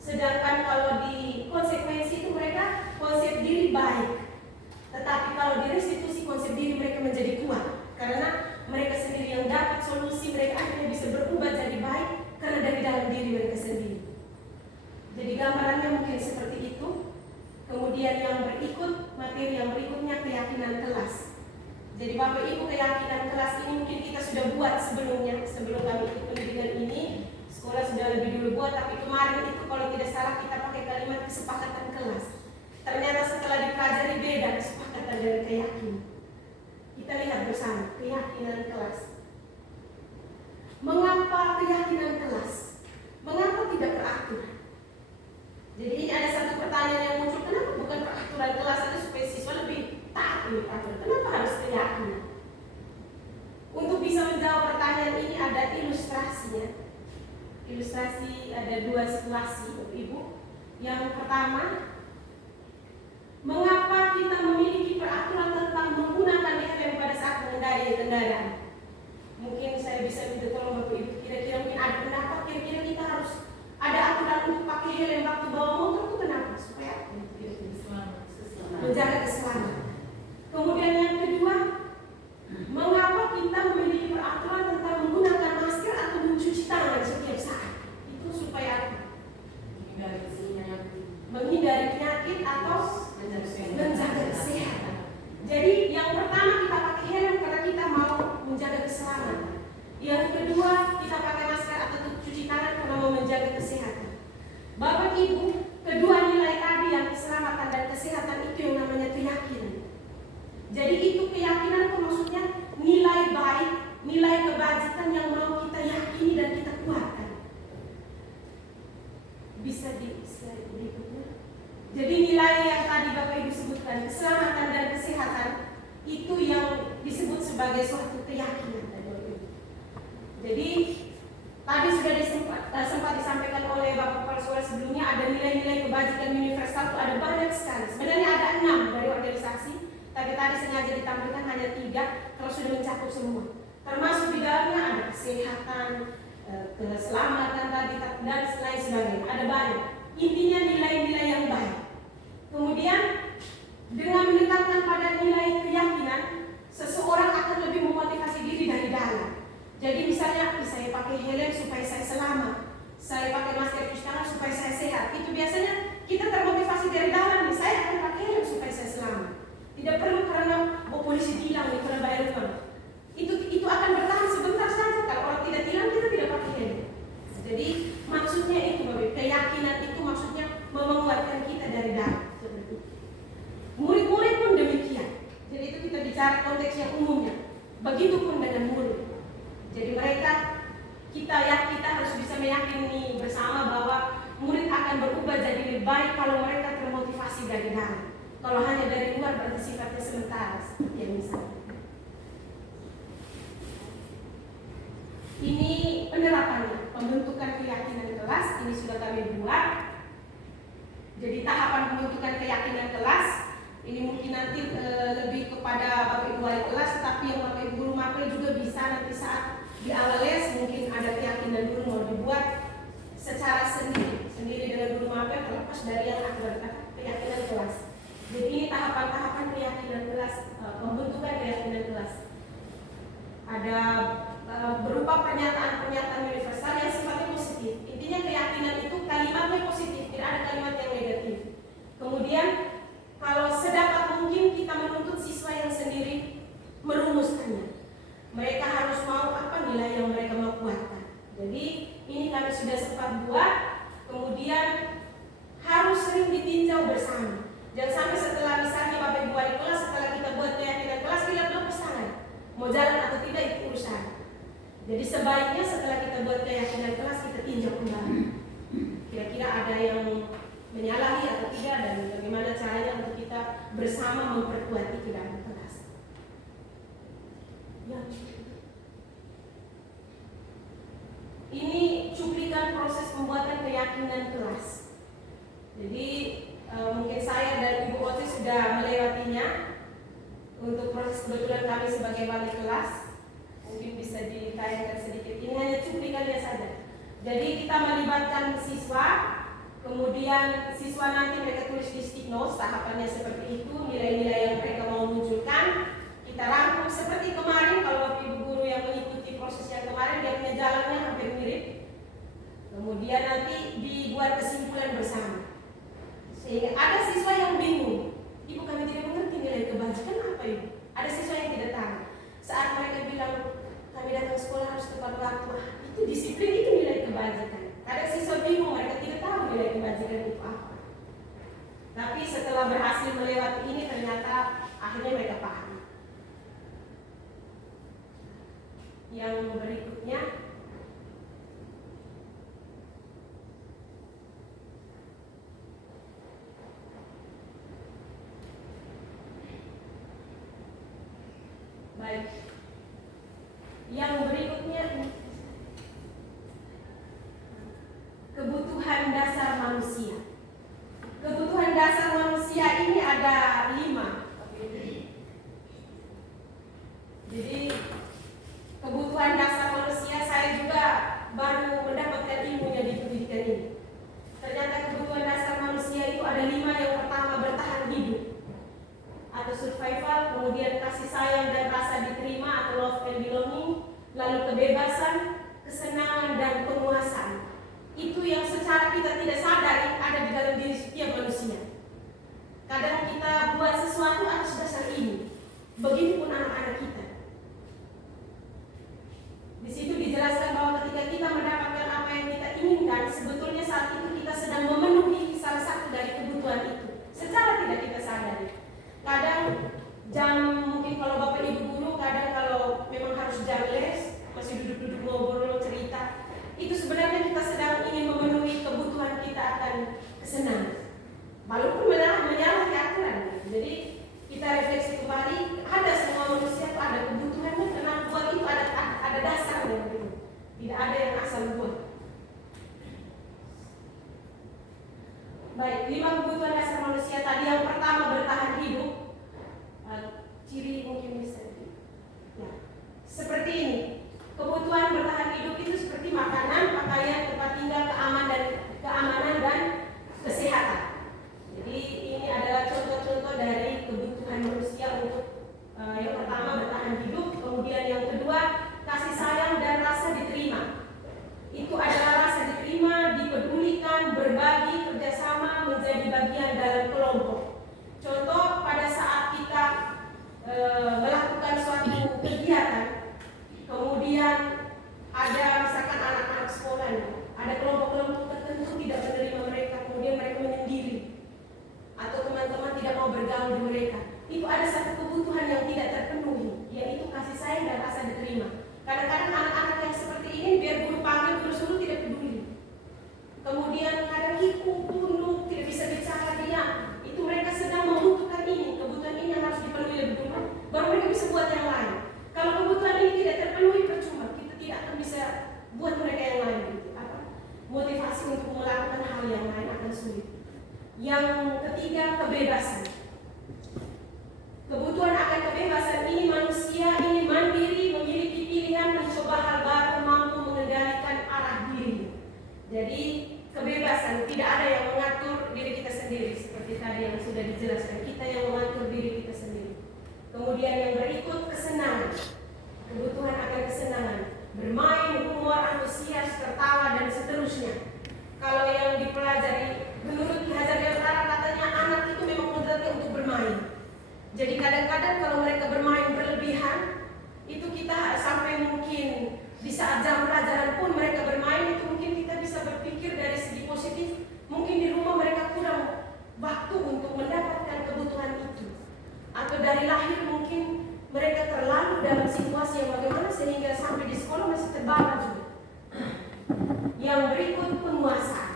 Sedangkan kalau di konsekuensi itu mereka konsep diri baik. Tetapi kalau di restitusi konsep diri mereka menjadi kuat. Karena mereka sendiri yang dapat solusi, mereka akhirnya bisa berubah jadi baik karena dari dalam diri mereka sendiri. Jadi gambarannya mungkin seperti itu. Kemudian yang berikut, materi yang berikutnya keyakinan kelas. Jadi Bapak Ibu, keyakinan kelas ini mungkin kita sudah buat sebelumnya, sebelum kami ikut pendidikan ini. Sekolah sudah lebih dulu buat, tapi kemarin itu kalau tidak salah kita pakai kalimat kesepakatan kelas. Ternyata setelah dipelajari beda kesepakatan dan keyakinan. Kita lihat bersama keyakinan kelas. Mengapa keyakinan kelas? Mengapa tidak peraturan? Jadi ini ada satu pertanyaan yang muncul, kenapa bukan peraturan kelas saja supaya siswa lebih taat ini peraturan? Kenapa harus keyakinan? Untuk bisa menjawab pertanyaan ini ada ilustrasinya. Ilustrasi ada dua situasi, Ibu. Yang pertama, mengapa kita memiliki peraturan tentang menggunakan helm pada saat mengendarai kendaraan? Mungkin saya bisa minta tolong Bapak Ibu, kira-kira mungkin ada pendapat, kira-kira kita harus ada aturan untuk pakai helm waktu bawa motor itu kenapa? Supaya menjaga keselamatan. Kemudian yang kedua, mengapa kita memiliki peraturan tentang menggunakan masker atau mencuci tangan setiap saat? Itu supaya menghindari penyakit atau menjaga kesehatan. Jadi yang pertama kita pakai helm karena kita mau menjaga keselamatan. Yang kedua kita pakai masker atau cuci tangan karena mau menjaga kesehatan. Bapak Ibu, kedua nilai tadi yang keselamatan dan kesehatan itu yang namanya keyakinan. Jadi itu keyakinan itu maksudnya nilai baik, nilai kebajikan yang mau kita yakini dan kita kuatkan. Bisa di slide berikutnya. Jadi nilai yang tadi Bapak Ibu sebutkan, keselamatan dan kesehatan, itu yang disebut sebagai suatu keyakinan. Jadi tadi sudah sempat disampaikan oleh Bapak Kepala Sekolah sebelumnya, ada nilai-nilai kebajikan universal itu ada banyak sekali. Sebenarnya ada 6 dari organisasi, tapi tadi sengaja ditampilkan hanya 3 kalau sudah mencakup semua. Termasuk di dalamnya ada kesehatan, keselamatan tadi dan lain sebagainya. Ada banyak. Intinya nilai-nilai yang baik. Kemudian dengan meningkatkan pada nilai keyakinan, seseorang akan lebih memotivasi diri dari dalam. Jadi misalnya saya pakai helm supaya saya selamat, saya pakai masker cuci tangan supaya saya sehat. Itu biasanya kita termotivasi dari dalam nih, saya akan pakai helm supaya saya selamat. Tidak perlu karena polisi bilang nih karena bayar uang. Itu akan bertahan sebentar saja. Kalau orang tidak bilang kita tidak pakai helm. Jadi maksudnya itu, keyakinan itu maksudnya menguatkan kita dari dalam. Murid-murid pun demikian. Jadi itu kita bicara konteks yang umumnya. Begitupun dengan murid. Jadi kita harus bisa meyakini bersama bahwa murid akan berubah jadi lebih baik kalau mereka termotivasi dari dalam. Kalau hanya dari luar berarti sifatnya sementara, seperti yang misalnya. Ini penerapannya, pembentukan keyakinan kelas, ini sudah kami buat. Jadi tahapan pembentukan keyakinan kelas, ini mungkin nanti lebih kepada Bapak Ibu wali kelas, tetapi yang Bapak Ibu guru mapel juga bisa nanti saat di awal les mungkin ada keyakinan dulu mau dibuat secara sendiri dengan guru mapel terlepas dari yang ada keyakinan kelas. Jadi ini tahapan-tahapan keyakinan kelas, pembentukan keyakinan kelas. Ada berupa pernyataan-pernyataan universal yang sifatnya positif. Intinya keyakinan itu kalimatnya positif, tidak ada kalimat yang negatif. Kemudian kalau sedapat mungkin kita menuntut siswa yang sendiri merumuskannya. Mereka harus mau apa nilai yang mereka mau kuatkan. Jadi ini kami sudah sempat buat. Kemudian harus sering ditinjau bersama. Jangan sampai setelah misalnya Bapak Ibu wali kelas setelah kita buat keyakinan kelas kita lepas tangan. Mau jalan atau tidak itu urusan. Jadi sebaiknya setelah kita buat keyakinan kelas kita tinjau kembali. Kira-kira ada yang menyalahi atau tidak dan bagaimana caranya untuk kita bersama memperkuat itu dalam kelas. Ya. Ini cuplikan proses pembuatan keyakinan kelas. Jadi mungkin saya dan Ibu Oci sudah melewatinya. Untuk proses kebetulan kami sebagai wali kelas, mungkin bisa ditayangkan sedikit. Ini hanya cuplikannya saja. Jadi kita melibatkan siswa, kemudian siswa nanti mereka tulis di stick notes, tahapannya seperti itu, nilai-nilai yang mereka mau munculkan. Kita rangkum seperti kemarin, kalau Bapak Ibu guru yang mengikuti proses yang kemarin, dia punya jalannya hampir mirip. Kemudian nanti dibuat kesimpulan bersama. Sehingga ada siswa yang bingung, ibu kami tidak mengerti nilai kebajikan apa ibu. Ada siswa yang tidak tahu. Saat mereka bilang kami datang sekolah harus tepat waktu, itu disiplin, itu nilai kebajikan. Ada siswa bingung, mereka tidak tahu nilai kebajikan itu apa. Tapi setelah berhasil melewati ini, ternyata akhirnya mereka paham. Yang berikutnya, baik. Yang berikutnya, kebutuhan dasar manusia. Kebutuhan dasar manusia ini ada 5. Jadi kebutuhan dasar manusia, saya juga baru mendapatkan ilmunya di pendidikan ini. Ternyata kebutuhan dasar manusia itu ada 5. Yang pertama, bertahan hidup atau survival, kemudian kasih sayang dan rasa diterima atau love and belonging, lalu kebebasan, kesenangan dan penguasaan. Itu yang secara kita tidak sadari ada di dalam diri setiap manusia. Kadang kita buat sesuatu atas dasar ini. Begitupun anak-anak kita. Di situ dijelaskan bahwa ketika kita mendapatkan apa yang kita inginkan, sebetulnya saat itu kita sedang memenuhi salah satu dari kebutuhan itu. Secara tidak kita sadari. Kadang jam, mungkin kalau Bapak Ibu guru, kadang kalau memang harus jam les, masih duduk-duduk ngobrol cerita, itu sebenarnya kita sedang ingin memenuhi kebutuhan kita akan kesenangan. Walaupun menyalahi aturan. Jadi kita refleksi kembali, ada semua manusia itu ada kebutuhannya, karena buat itu ada dasarnya gitu. Tidak ada yang asal buat. Baik, 5 kebutuhan dasar manusia tadi. Yang pertama, bertahan hidup. Ciri mungkin bisa ya, seperti ini. Kebutuhan bertahan hidup itu seperti makanan, pakaian, tempat tinggal, keamanan dan kesehatan. Jadi ini adalah contoh-contoh dari kebutuhan manusia untuk yang pertama bertahan hidup, kemudian yang kedua kasih sayang dan rasa diterima. Itu adalah rasa diterima, dipedulikan, berbagi, kerjasama, menjadi bagian dalam kelompok. Contoh, pada saat kita melakukan suatu kegiatan, kemudian ada misalkan anak-anak sekolah, ada kelompok-kelompok tertentu tidak menerima mereka, kemudian mereka menyendiri, atau teman-teman tidak mau bergaul di mereka. Itu ada satu kebutuhan yang tidak terpenuhi, yaitu kasih sayang dan rasa diterima. Kadang-kadang anak-anak yang seperti ini, biar guru panggil, guru suruh tidak peduli. Kemudian kadang ikut, tunduk, tidak bisa bicara, diam. Itu mereka sedang membutuhkan ini, kebutuhan ini yang harus dipenuhi lebih dulu, baru mereka bisa buat yang lain. Kalau kebutuhan ini tidak terpenuhi, percuma, kita tidak akan bisa buat mereka yang lain. Gitu. Motivasi untuk melakukan hal yang lain akan sulit. Yang ketiga, kebebasan. Kebutuhan akan kebebasan ini, manusia ini mandiri, memiliki pilihan, mencoba hal baru, mampu mengendalikan arah diri. Jadi kebebasan, tidak ada yang mengatur diri kita sendiri, seperti tadi yang sudah dijelaskan, kita yang mengatur diri kita sendiri. Kemudian yang berikut, kesenangan. Kebutuhan akan kesenangan, bermain, humor, antusias, tertawa dan seterusnya. Kalau yang dipelajari menurut Ki Hajar Dewantara, katanya anak itu memang kodratnya untuk bermain. Jadi kadang-kadang kalau mereka bermain berlebihan, itu kita sampai mungkin di saat jam pelajaran pun mereka bermain, itu mungkin kita bisa berpikir dari segi positif. Mungkin di rumah mereka kurang waktu untuk mendapatkan kebutuhan itu, atau dari lahir mungkin mereka terlalu dalam situasi yang bagaimana sehingga sampai di sekolah masih terbawa juga. Yang berikut, penguasaan.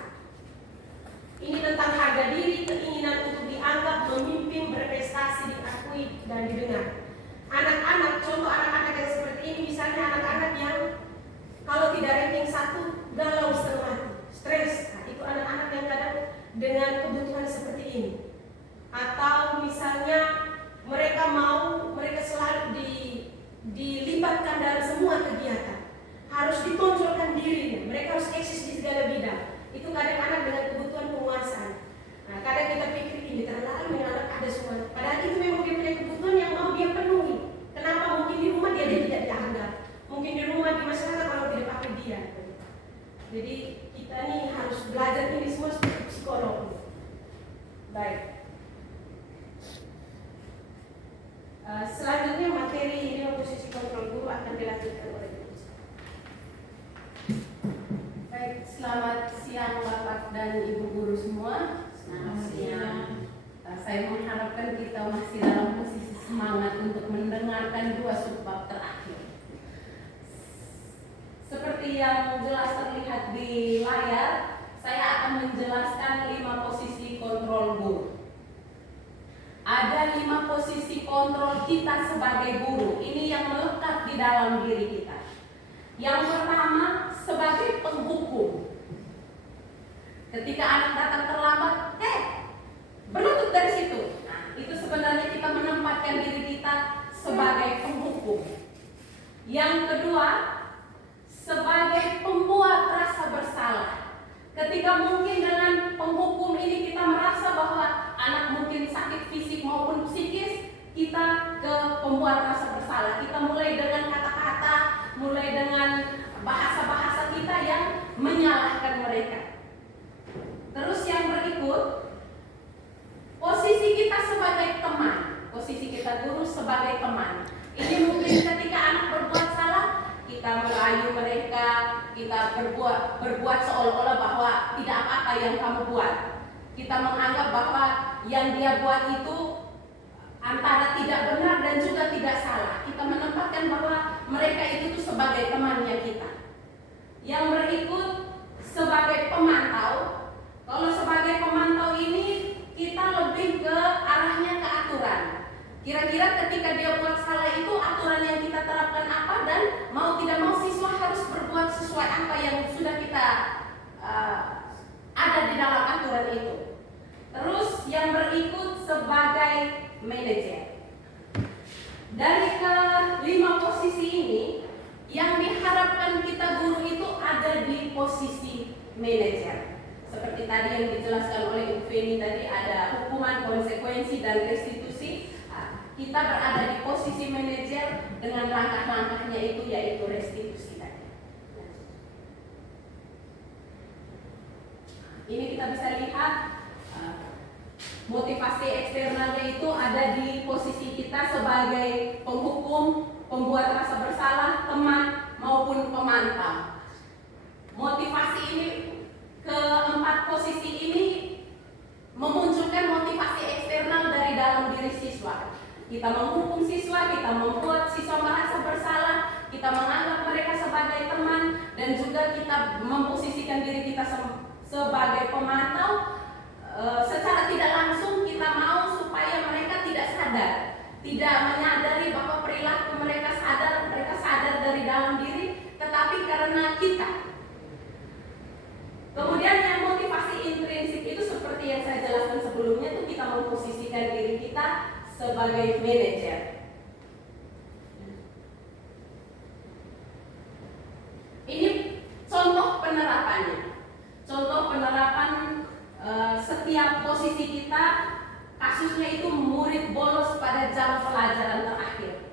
Ini tentang harga diri, keinginan untuk dianggap, memimpin, berprestasi, diakui dan didengar. Anak-anak, contoh anak-anak yang seperti ini, misalnya anak-anak yang kalau tidak ranking 1 galau setengah mati, stres. Nah, itu anak-anak yang kadang dengan kebutuhan seperti ini. Atau misalnya mereka selalu dilibatkan dalam semua kegiatan, harus ditonjolkan dirinya, mereka harus eksis di segala bidang. Itu kadang anak dengan kebutuhan penguasaan. Nah, kadang kita pikir ini terlalu anak ada semua, padahal itu memang dia punya kebutuhan yang mau dia penuhi. Kenapa? Mungkin di rumah dia tidak dianggap, mungkin di rumah di masyarakat kalau tidak pakai dia. Jadi kita nih harus belajar ini semua seperti psikolog. Baik. Selanjutnya materi ini posisi kontrol guru akan dilanjutkan oleh guru. Baik, selamat siang Bapak dan Ibu guru semua. Selamat siang. Saya mengharapkan kita masih dalam posisi semangat untuk mendengarkan 2 subbab terakhir. Seperti yang jelas terlihat di layar, saya akan menjelaskan 5 posisi kontrol guru. Ada 5 posisi kontrol kita sebagai guru. Ini yang melekat di dalam diri kita. Yang pertama, sebagai penghukum. Ketika anak datang terlambat, berlutut dari situ. Nah, itu sebenarnya kita menempatkan diri kita sebagai penghukum. Yang kedua, sebagai pembuat rasa bersalah. Ketika mungkin dengan penghukum ini kita merasa bahwa anak mungkin sakit fisik maupun psikis, kita ke pembuat rasa bersalah. Kita mulai dengan kata-kata, mulai dengan bahasa-bahasa kita yang menyalahkan mereka. Terus yang berikut, posisi kita sebagai teman, posisi kita guru sebagai teman. Ini mungkin ketika anak berbuat salah, kita merayu mereka, kita berbuat seolah-olah bahwa tidak apa-apa yang kamu buat. Kita menganggap bahwa yang dia buat itu antara tidak benar dan juga tidak salah. Kita menempatkan bahwa mereka itu tuh sebagai temannya kita. Yang berikut sebagai pemantau. Kalau sebagai pemantau ini kita lebih ke arahnya ke aturan. Kira-kira ketika dia buat salah itu aturan yang kita terapkan apa, dan mau tidak mau siswa harus berbuat sesuai apa yang sudah kita ada di dalam aturan itu. Terus yang berikut sebagai manajer. Dari ke-5 posisi ini, yang diharapkan kita guru itu ada di posisi manajer. Seperti tadi yang dijelaskan oleh Ibu Feni tadi, ada hukuman, konsekuensi, dan restitusi. Kita berada di posisi manajer dengan langkah-langkahnya itu, yaitu restitusi tadi. Ini kita bisa lihat motivasi eksternalnya itu ada di posisi kita sebagai penghukum, pembuat rasa bersalah, teman, maupun pemantau. Motivasi ini, ke-4 posisi ini memunculkan motivasi eksternal dari dalam diri siswa. Kita menghukum siswa, kita membuat siswa merasa bersalah, kita menganggap mereka sebagai teman, dan juga kita memposisikan diri kita sebagai pemantau. Secara tidak langsung kita mau supaya mereka tidak sadar, tidak menyadari bahwa perilaku mereka sadar dari dalam diri, tetapi karena kita. Kemudian yang motivasi intrinsik itu seperti yang saya jelaskan sebelumnya, itu kita memposisikan diri kita sebagai manajer. Ini contoh penerapannya. Contoh penerapan setiap posisi kita, kasusnya itu murid bolos pada jam pelajaran terakhir.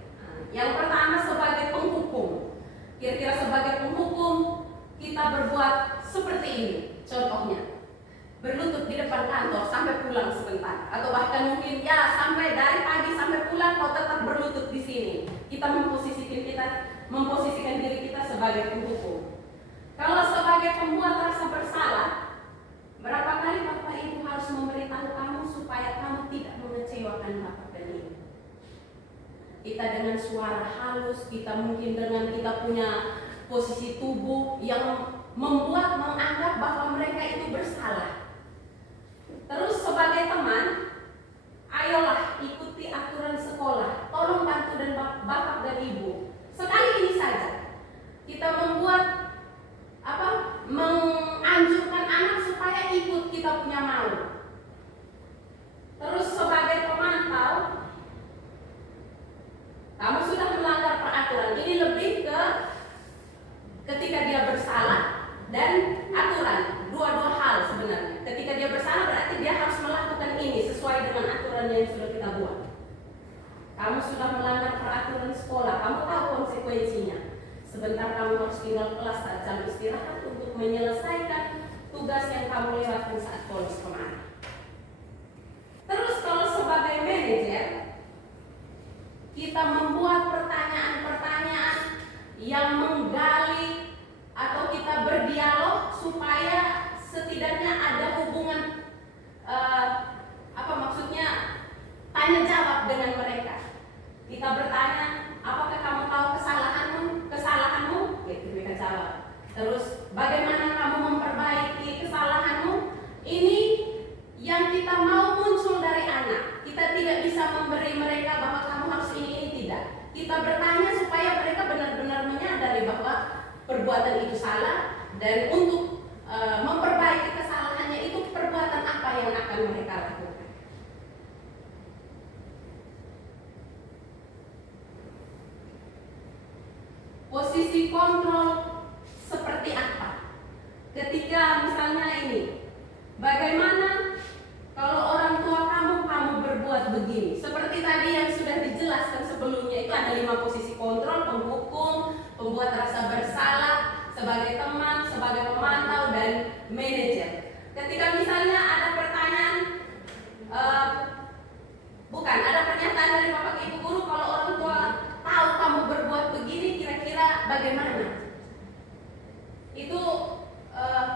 Yang pertama sebagai penghukum. Kira-kira sebagai penghukum kita berbuat seperti ini. Contohnya, berlutut di depan kantor sampai pulang sebentar, atau bahkan mungkin sampai dari pagi sampai pulang kau tetap berlutut di sini. Kita memposisikan diri kita sebagai penghukum. Kalau sebagai pembuat rasa bersalah, berapa kali Bapak Ibu harus memberitahu kamu supaya kamu tidak mengecewakan Bapak dan Ibu? Kita dengan suara halus, kita mungkin dengan kita punya posisi tubuh yang menganggap bahwa mereka itu bersalah. Terus sebagai teman, ayolah ikuti aturan sekolah, tolong bantu dan Bapak dan Ibu. Sekali ini saja kita menganjurkan anak supaya ikut, kita punya mau. Terus sebagai pemantau, polos kemana. Terus kalau sebagai manajer, kita membuat pertanyaan-pertanyaan yang menggali atau kita berdialog supaya setidaknya ada hubungan tanya jawab dengan mereka. Kita bertanya, apakah kamu tahu kesalahanmu? Gitu mereka jawab. Terus bagaimana kamu memperbaiki kesalahanmu? Ini yang kita mau muncul dari anak. Kita tidak bisa memberi mereka bahwa kamu harus ini tidak. Kita bertanya supaya mereka benar-benar menyadari bahwa perbuatan itu salah, dan untuk memperbaiki kesalahannya itu perbuatan apa yang akan mereka lakukan. Posisi kontrol seperti apa? Ketika misalnya ini, bagaimana kalau orang tua kamu berbuat begini? Seperti tadi yang sudah dijelaskan sebelumnya, itu ada 5 posisi kontrol: penghukum, pembuat rasa bersalah, sebagai teman, sebagai pemantau, dan manajer. Ketika misalnya ada pertanyaan, ada pernyataan dari Bapak Ibu guru, kalau orang tua tahu kamu berbuat begini, kira-kira bagaimana? Itu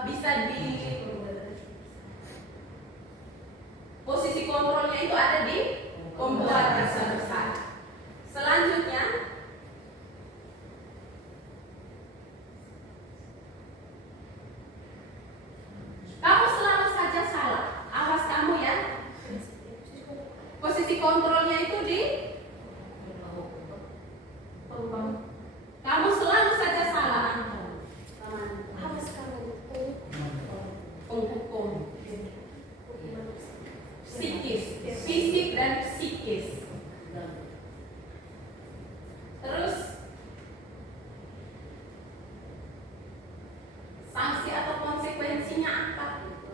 bisa di posisi kontrolnya itu ada di pembuat rasa bersalah. Selanjutnya, kamu selalu saja salah. Awas kamu ya. Posisi kontrolnya itu di kamu selalu saja salah. Awas kamu. Penghukum. Psikis, fisik dan psikis. Terus sanksi atau konsekuensinya apa?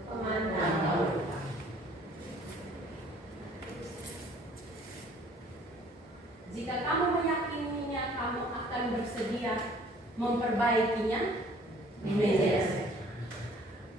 Pemantau. Jika kamu meyakininya, kamu akan bersedia memperbaikinya. Manajer.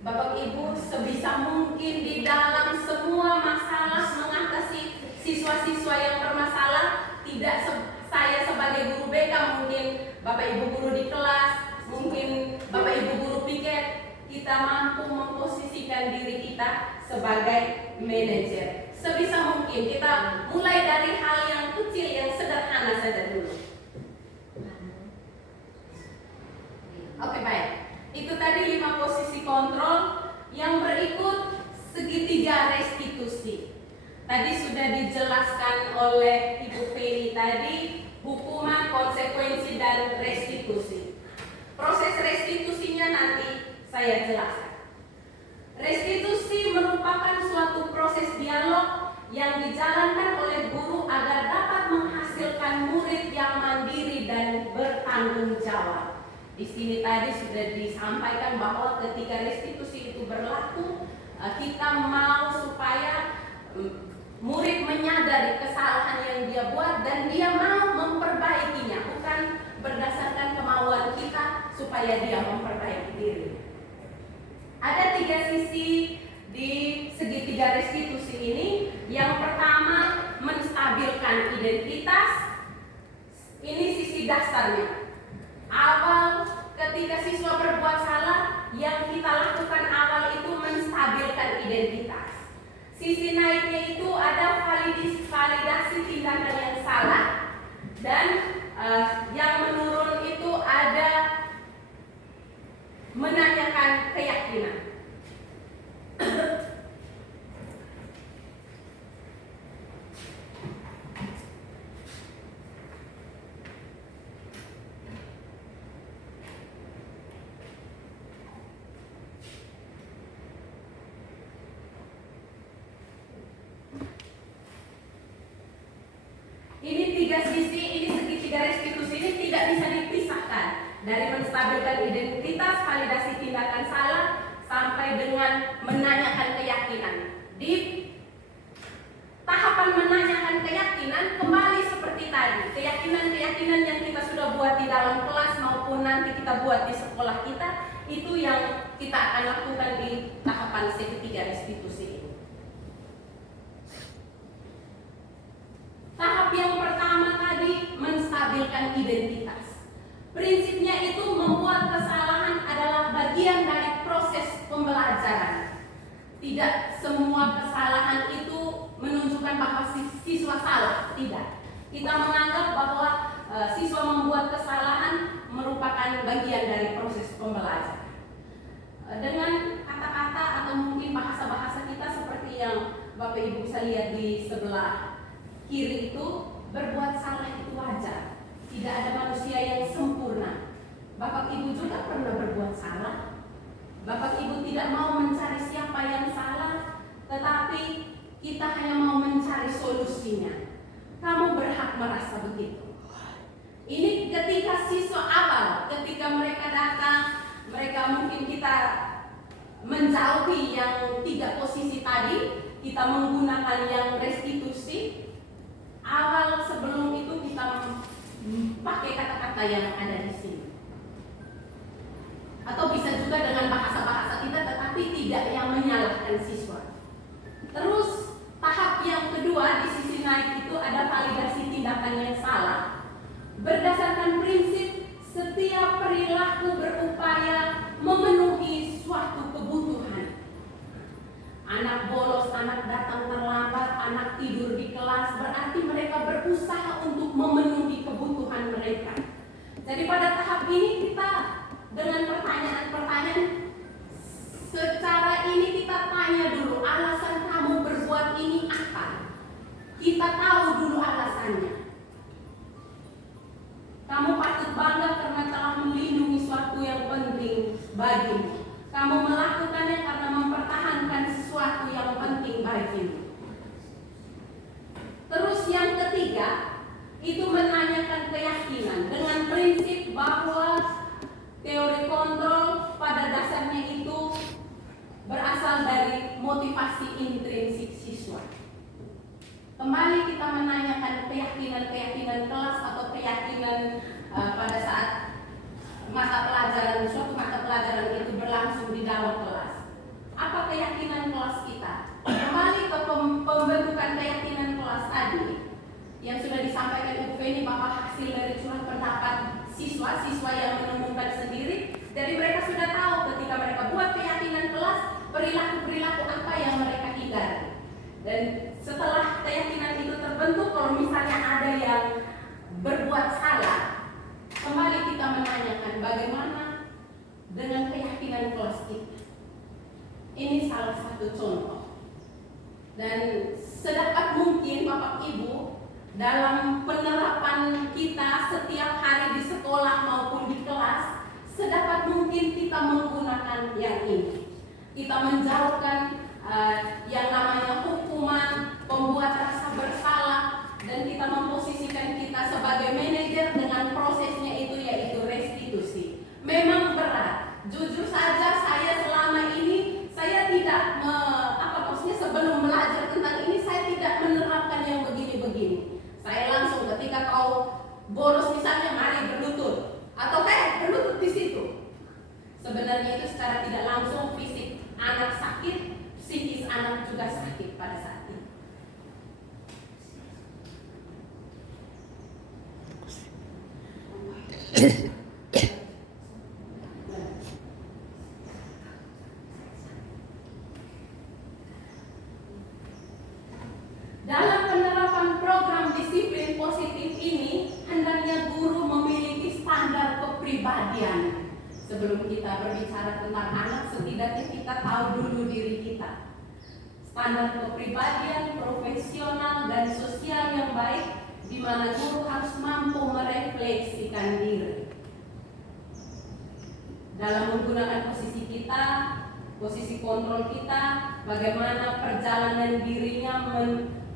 Bapak Ibu, sebisa mungkin di dalam semua masalah mengatasi siswa-siswa yang bermasalah, tidak saya sebagai guru BK, mungkin Bapak Ibu guru di kelas, mungkin Bapak Ibu guru piket, kita mampu memposisikan diri kita sebagai manajer. Sebisa mungkin kita mulai dari hal yang kecil, yang sederhana saja dulu. Oke, baik. Itu tadi 5 posisi kontrol. Yang berikut segitiga restitusi. Tadi sudah dijelaskan oleh Ibu Feni tadi, hukuman, konsekuensi, dan restitusi. Proses restitusinya nanti saya jelaskan. Restitusi merupakan suatu proses dialog yang dijalankan oleh guru agar dapat menghasilkan murid yang mandiri dan bertanggung jawab. Di sini tadi sudah disampaikan bahwa ketika restitusi itu berlaku, kita mau supaya murid menyadari kesalahan yang dia buat dan dia mau memperbaikinya, bukan berdasarkan kemauan kita supaya dia memperbaiki diri. Ada 3 sisi di segitiga restitusi ini. Yang pertama, menstabilkan identitas. Ini sisi dasarnya. Awal ketika siswa berbuat salah, yang kita lakukan awal itu menstabilkan identitas. Sisi naiknya itu ada validasi tindakan yang salah, dan yang menurun itu ada menanyakan keyakinan. Ini 3 sisi, ini segitiga restitusi ini tidak bisa dipisahkan. Dari menstabilkan identitas, validasi tindakan salah, sampai dengan menanyakan keyakinan. Di tahapan menanyakan keyakinan, kembali seperti tadi, keyakinan-keyakinan yang kita sudah buat di dalam kelas maupun nanti kita buat di sekolah kita, Itu yang kita akan lakukan di tahapan ketiga restitusi ini. Tahap yang pertama tadi menstabilkan identitas. Prinsipnya itu membuat kesalahan adalah bagian dari proses pembelajaran. Tidak semua kesalahan itu menunjukkan bahwa siswa salah, tidak. Kita menganggap bahwa siswa membuat kesalahan merupakan bagian dari proses pembelajaran. Dengan kata-kata atau mungkin bahasa-bahasa kita seperti yang Bapak Ibu bisa lihat di sebelah kiri itu, berbuat salah itu wajar. Tidak ada manusia yang sempurna. Bapak Ibu juga pernah berbuat salah. Bapak Ibu tidak mau mencari siapa yang salah, tetapi kita hanya mau mencari solusinya. Kamu berhak merasa begitu. Ini ketika siswa awal, ketika mereka datang, mereka mungkin kita menjauhi yang 3 posisi tadi, kita menggunakan yang restitusi. Awal sebelum itu kita pakai kata-kata yang ada di sini. Atau bisa juga dengan bahasa-bahasa kita, tetapi tidak yang menyalahkan siswa. Terus tahap yang kedua di sisi naik itu ada validasi tindakan yang salah. Berdasarkan prinsip setiap perilaku berupaya memenuhi suatu kebutuhan. Anak bolos, anak datang terlambat, anak tidur di kelas, berarti mereka berusaha untuk memenuhi kebutuhan mereka. Jadi pada tahap ini kita dengan pertanyaan-pertanyaan secara ini kita tanya dulu, alasan kamu berbuat ini apa? Kita tahu dulu alasannya. Kamu patut bangga karena telah melindungi sesuatu yang penting bagimu. Kamu melakukannya karena mempertahankan sesuatu yang penting bagimu. Terus yang ketiga, itu menanyakan keyakinan dengan prinsip bahwa teori kontrol pada dasarnya itu berasal dari motivasi intrinsik siswa. Kembali kita menanyakan keyakinan kelas atau keyakinan pada saat suatu mata pelajaran itu berlangsung di dalam kelas. Apa keyakinan kelas kita? Kembali ke pembentukan keyakinan kelas tadi yang sudah disampaikan Ibu Feni bahwa hasil dari surat pendapat siswa yang menemukan sendiri. Jadi mereka sudah tahu ketika mereka buat keyakinan kelas, perilaku-perilaku apa yang mereka hindari. Dan setelah keyakinan itu terbentuk, kalau misalnya ada yang berbuat salah, kembali kita menanyakan bagaimana dengan keyakinan kelas kita. Ini salah satu contoh. Dan sedapat mungkin Bapak Ibu dalam penerapan kita setiap hari di sekolah maupun di kelas, sedapat mungkin kita menggunakan yang ini. Kita menjauhkan yang namanya hukuman, pembuat rasa bersalah, dan kita memposisikan kita sebagai manajer dengan prosesnya itu yaitu restitusi. Memang berat. Jujur saja saya selama ini saya tidak sebelum belajar tentang ini saya tidak menerapkan yang begini-begini. Saya langsung ketika kau bolos misalnya mari berlutut atau kayak berlutut di situ. Sebenarnya itu secara tidak langsung fisik anak sakit, psikis anak juga sakit pada saat itu. Dalam penerapan program disiplin positif ini, hendaknya guru memiliki standar kepribadian. Sebelum kita berbicara tentang anak, setidaknya kita tahu dulu diri kita. Standar kepribadian, profesional, dan sosial yang baik, di mana guru harus mampu merefleksikan diri. Dalam menggunakan posisi kita, posisi kontrol kita, bagaimana perjalanan dirinya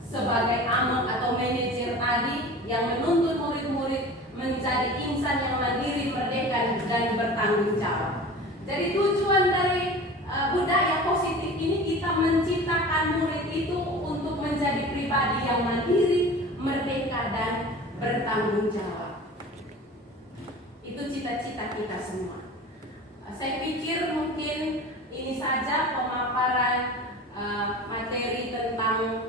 sebagai among atau manajer tadi yang menuntut murid-murid menjadi insan yang mandiri, merdeka, dan bertanggung jawab. Jadi tujuan dari budaya positif ini kita menciptakan murid itu untuk menjadi pribadi yang mandiri, merdeka, dan bertanggung jawab. Itu cita-cita kita semua. Saya pikir mungkin ini saja pemaparan materi tentang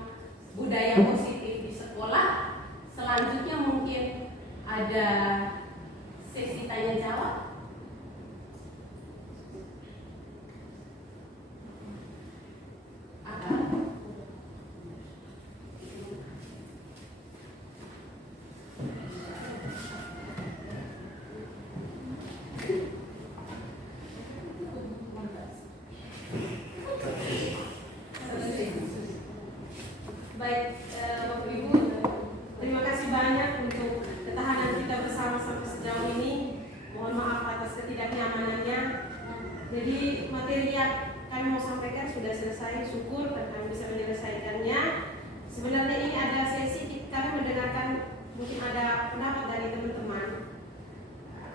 budaya positif di sekolah. Selanjutnya mungkin ada sesi tanya jawab. Baik, Bapak Ibu, terima kasih banyak untuk ketahanan kita bersama sampai sejauh ini. Mohon maaf atas ketidaknyamanannya. Jadi materi yang kami mau sampaikan sudah selesai, syukur dan kami bisa menyelesaikannya. Sebenarnya ini ada sesi kami mendengarkan, mungkin ada pendapat dari teman-teman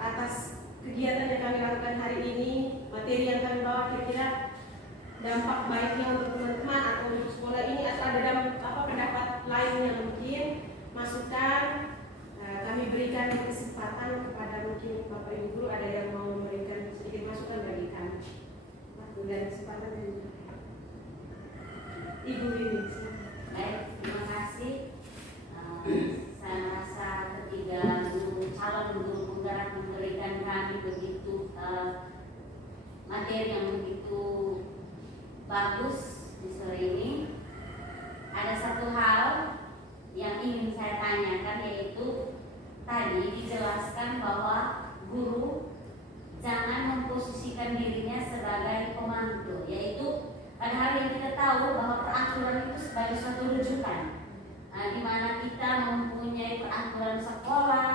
atas kegiatan yang kami lakukan hari ini, materi yang kami bawa kira-kira dampak baiknya untuk teman-teman atau untuk sekolah ini, atau ada pendapat lain yang mungkin masukan. Kami berikan kesempatan kepada mungkin Bapak Ibu guru ada yang mau memberikan sedikit masukan bagi kami. Dan kesempatan dari Ibu Wiwi. Baik, terima kasih. Saya merasa ketiga calon guru penggerak memberikan kami begitu materi yang begitu bagus di sore ini. Ada satu hal yang ingin saya tanyakan, yaitu tadi dijelaskan bahwa guru jangan memposisikan dirinya sebagai pemantau, yaitu padahal yang kita tahu bahwa peraturan itu sebagai suatu rujukan, di mana kita mempunyai peraturan sekolah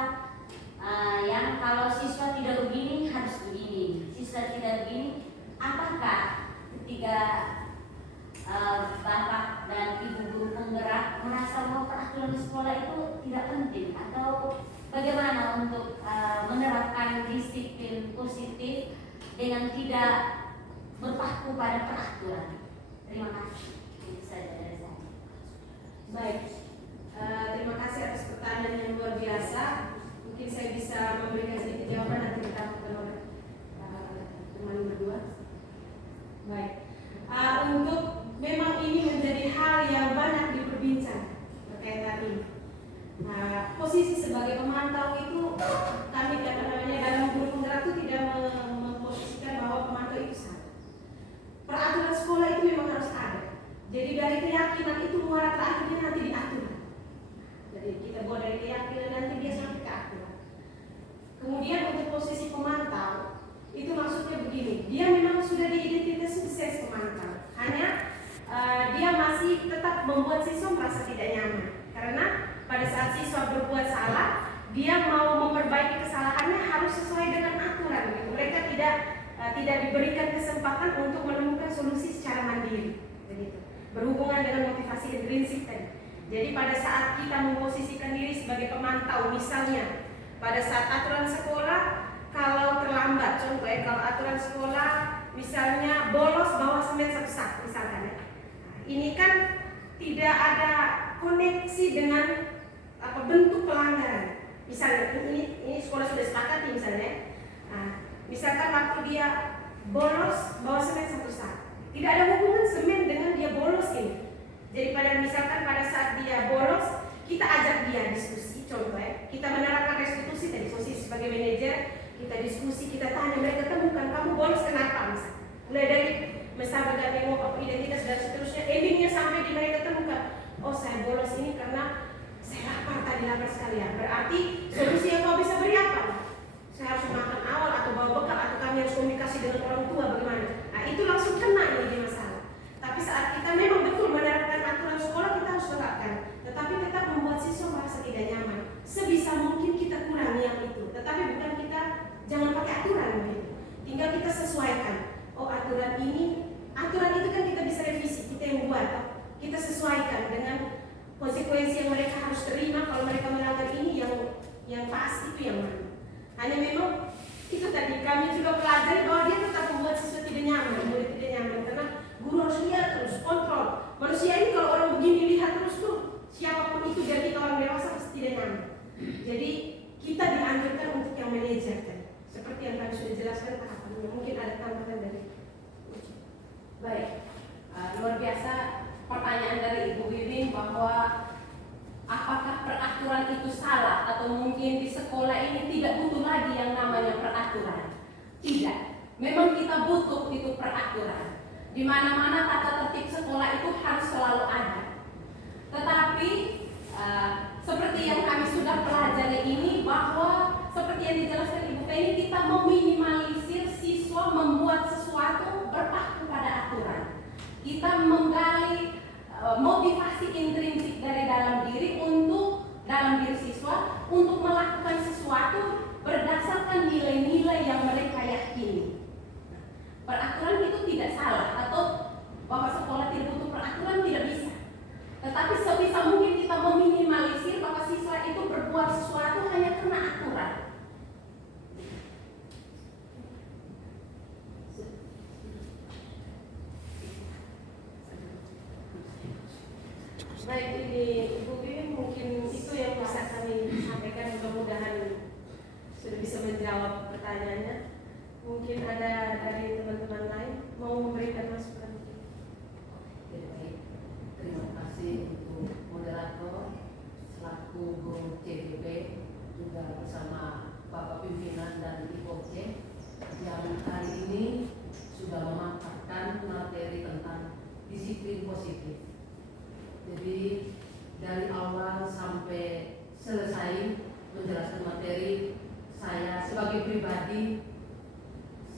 yang kalau siswa tidak begini harus begini, siswa tidak begini. Apakah ketika Bapak dan Ibu guru penggerak merasa bahwa peraturan di sekolah itu tidak penting, atau bagaimana untuk menerapkan disiplin positif dengan tidak berpaku pada peraturan? Terima kasih. Itu saja dari saya. Baik, terima kasih atas pertanyaan yang luar biasa. Mungkin saya bisa memberikan sedikit jawaban nanti ditanggapi oleh teman berdua. Baik, untuk memang ini menjadi hal yang banyak diperbincang berkaitan ini. Posisi sebagai pemantau itu kami dalam guru penggerak itu tidak memposisikan bahwa pemantau itu salah. Peraturan sekolah itu memang harus ada. Jadi dari keyakinan itu muara terakhirnya nanti di aturan. Jadi kita buat dari keyakinan nanti dia sampai ke aturan. Kemudian untuk posisi pemantau itu maksudnya begini, dia memang sudah diidentifikasi ses pemantau, hanya dia masih tetap membuat siswa merasa tidak nyaman, karena pada saat siswa berbuat salah, dia mau memperbaiki kesalahannya harus sesuai dengan aturan. Gitu. Mereka tidak diberikan kesempatan untuk menemukan solusi secara mandiri, begitu. Berhubungan dengan motivasi intrinsik tadi. Jadi pada saat kita memposisikan diri sebagai pemantau, misalnya pada saat aturan sekolah, kalau terlambat, contoh kalau aturan sekolah misalnya bolos bawa semen satu sak, misalkan ya. Ini kan tidak ada koneksi dengan bentuk pelanggaran. Misalnya ini sekolah sudah sepakat nih misalnya. Misalkan waktu dia bolos bawa semen satu sak, tidak ada hubungan semen dengan dia bolos ini. Jadi misalkan pada saat dia bolos, kita ajak dia diskusi, contoh ya, kita menerapkan restitusi tadi, posisi sebagai manajer, kita diskusi, kita tanya, mereka temukan kamu bolos kenapa misalnya. Mulai dari misalnya berganti identitas dan seterusnya, endingnya sampai di mereka temukan, oh saya bolos ini karena saya lapar sekali ya. Berarti solusi yang kau bisa beri apa? Saya harus makan awal atau bawa bekal, atau kami harus komunikasi dengan orang tua bagaimana? Nah itu langsung kena ini di masalah. Tapi saat kita memang betul menerapkan aturan sekolah, kita harus terapkan, tetapi tetap membuat siswa merasa tidak nyaman. Sebisa mungkin kita kurangi yang itu, tetapi bukan kita jangan pakai aturan begitu. Tinggal kita sesuaikan. Oh aturan itu kan kita bisa revisi, kita yang buat, kita sesuaikan dengan konsekuensi yang mereka harus terima kalau mereka melanggar ini, yang pas itu yang mana. Hanya memang itu tadi kami juga pelajari bahwa dia tetap membuat siswa tidak nyaman, murid tidak nyaman, karena guru harus lihat terus, kontrol. Manusia ini kalau orang begini lihat terus tuh, siapapun itu jadi orang dewasa pasti tidak nyaman. Jadi kita dianjurkan untuk yang manajer tadi, seperti yang kami sudah jelaskan tahapannya. Mungkin ada bahwa apakah peraturan itu salah atau mungkin di sekolah ini tidak butuh lagi yang namanya peraturan. Tidak, memang kita butuh itu peraturan. Di mana-mana tata tertib sekolah itu harus selalu ada. Tetapi seperti yang kami sudah pelajari ini, bahwa seperti yang dijelaskan Ibu Penny, kita meminimalisir siswa membuat sesuatu berpaku pada aturan. Kita menggali motivasi intrinsik dari dalam diri siswa untuk melakukan sesuatu berdasarkan nilai-nilai yang mereka yakini. Peraturan itu tidak salah, atau bahwa sekolah tidak butuh peraturan, tidak bisa. Tetapi sebisa mungkin kita meminimalisir bahwa siswa itu berbuat sesuatu hanya karena aturan. Baik, ini Ibu Bim, mungkin itu yang bisa kami sampaikan. Mudah-mudahan sudah bisa menjawab pertanyaannya. Mungkin ada dari teman-teman lain mau memberikan masukan. Baik, terima kasih untuk moderator selaku guru CDP, juga bersama Bapak Pimpinan dan Ibu C yang hari ini sudah memaparkan materi tentang disiplin positif. Jadi dari awal sampai selesai menjelaskan materi, saya sebagai pribadi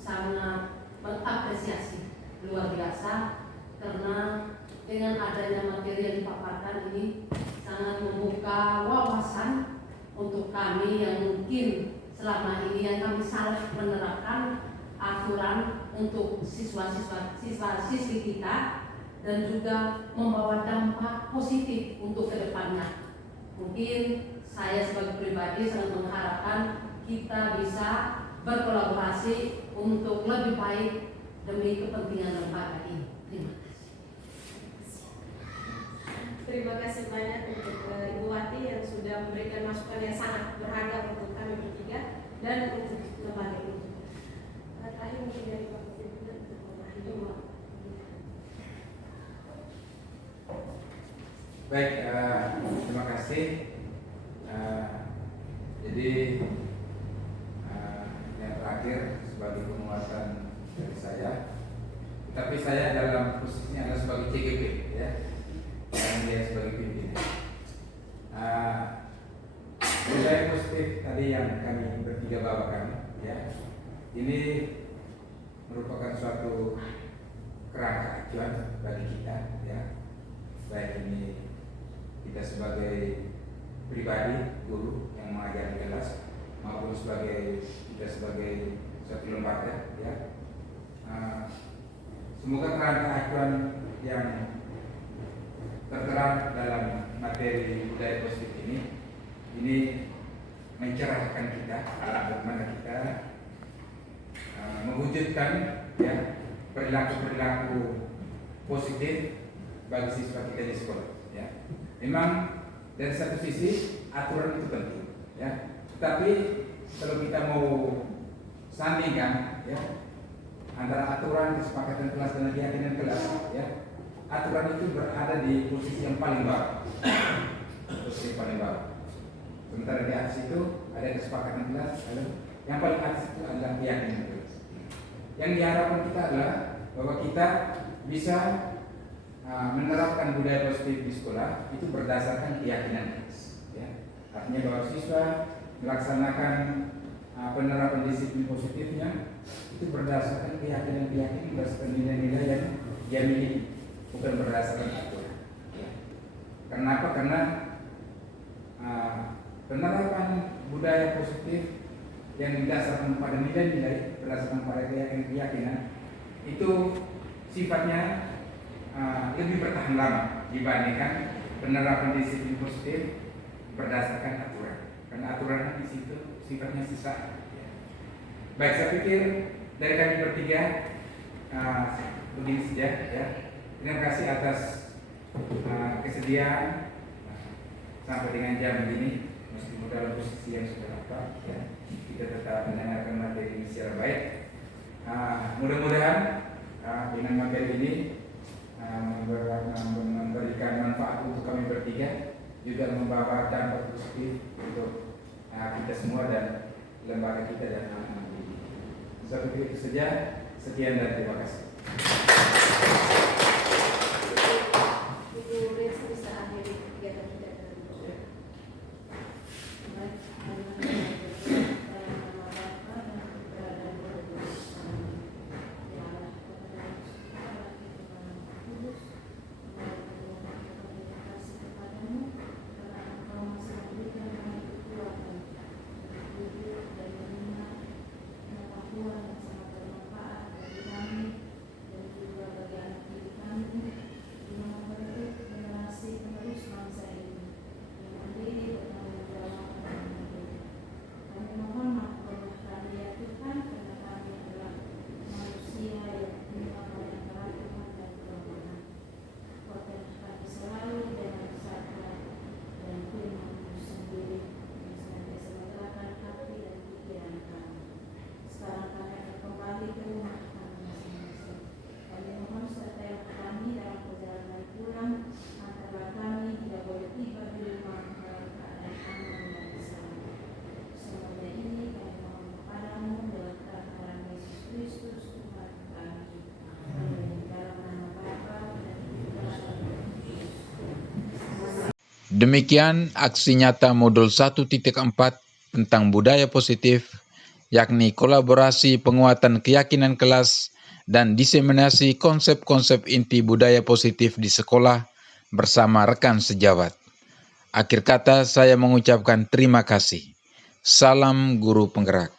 sangat mengapresiasi luar biasa, karena dengan adanya materi yang dipaparkan ini sangat membuka wawasan untuk kami yang mungkin selama ini yang kami salah menerapkan aturan untuk siswa-siswi kita, dan juga membawa dampak positif untuk kedepannya. Mungkin saya sebagai pribadi sangat mengharapkan kita bisa berkolaborasi untuk lebih baik demi kepentingan lembaga ini. Terima kasih. Terima kasih banyak untuk Ibu Wati yang sudah memberikan masukan yang sangat berharga untuk kami bertiga dan untuk lembaga ini. Terakhir mungkin dari Bapak Pimpinan untuk mengakhiri. Baik, terima kasih. Jadi yang terakhir sebagai penguatan dari saya, tapi saya dalam posisinya adalah sebagai CGP, ya, dan dia sebagai pimpinan. Nilai positif tadi yang kami bertiga bawakan, ya, ini merupakan suatu kerangka acuan bagi kita, ya, baik ini kita sebagai pribadi guru yang mengajar di kelas maupun kita sebagai suatu lembaga, ya. Semoga kerangka acuan yang tertera dalam materi budaya positif ini mencerahkan kita bagaimana kita mewujudkan, ya, perilaku positif bagi siswa kita di sekolah, ya. Memang dari satu sisi aturan itu penting, ya. Tetapi kalau kita mau sandingkan, ya, antara aturan, kesepakatan kelas dan keyakinan kelas, ya, aturan itu berada di posisi yang paling bawah, posisi paling bawah. Sementara di atas itu ada kesepakatan kelas, lalu yang paling atas itu adalah keyakinan kelas. Yang diharapkan kita adalah bahwa kita bisa menerapkan budaya positif di sekolah itu berdasarkan keyakinan kelas, ya. Artinya bahwa siswa melaksanakan penerapan disiplin positifnya itu berdasarkan keyakinan, berdasarkan nilai-nilai yang dia miliki, bukan berdasarkan aturan, ya. Kenapa? Karena penerapan budaya positif yang didasarkan pada nilai-nilai, berdasarkan pada keyakinan itu sifatnya lebih bertahan lama dibandingkan penerapan disiplin positif berdasarkan aturan, karena aturan di situ sifatnya sisa, ya. Baik, saya pikir dari kami bertiga begini saja, ya. Terima kasih atas kesediaan sampai dengan jam ini, meskipun dalam posisi yang sudah lapar, ya, kita tetap mendengarkan materi ini secara baik. Mudah-mudahan dengan materi ini memberikan manfaat bermanfaat untuk kami bertiga, juga membawa dampak positif untuk kita semua dan lembaga kita dan anak-anak didik. Seperti itu saja. Sekian dan terima kasih. Ibu Desi bisa akhiri kegiatan kita terlebih dahulu. Baik, dalam nama Bapa dan Putra dan Roh Kudus. Amin. Ya Allah, kepada Allah Kudus, terima kasih kepadamu karena Engkau masih memberikan kami kekuatan untuk hidup dan mendengar pengetahuan yang sangat bermanfaat bagi kami dan juga bagi anak didik kami guna membentuk generasi penerus bangsa ini yang mandiri, bertanggung jawab dan mandiri. Kami mohon maafkanlah kami ya Tuhan, karena kami adalah manusia yang punya banyak keraguan dan kelemahan. Kuatkan kami selalu dengan sabar dan firman-Mu sendiri yang senantiasa menggerakkan hati dan pikiran kami. Sekarang kami akan kembali ke rumah kami masing-masing. Kami mohon sertai kami dalam perjalanan pulang, antara kami tidak boleh tiba di rumah dalam keadaan aman dan selamat. Semuanya ini kami mohon kepadamu dalam kebenaran Yesus Kristus Tuhan kami. Amin. Dalam nama Bapa dan Putra dan Roh Kudus. Demikian aksi nyata modul 1.4 tentang budaya positif, yakni kolaborasi penguatan keyakinan kelas dan diseminasi konsep-konsep inti budaya positif di sekolah bersama rekan sejawat. Akhir kata saya mengucapkan terima kasih. Salam Guru Penggerak.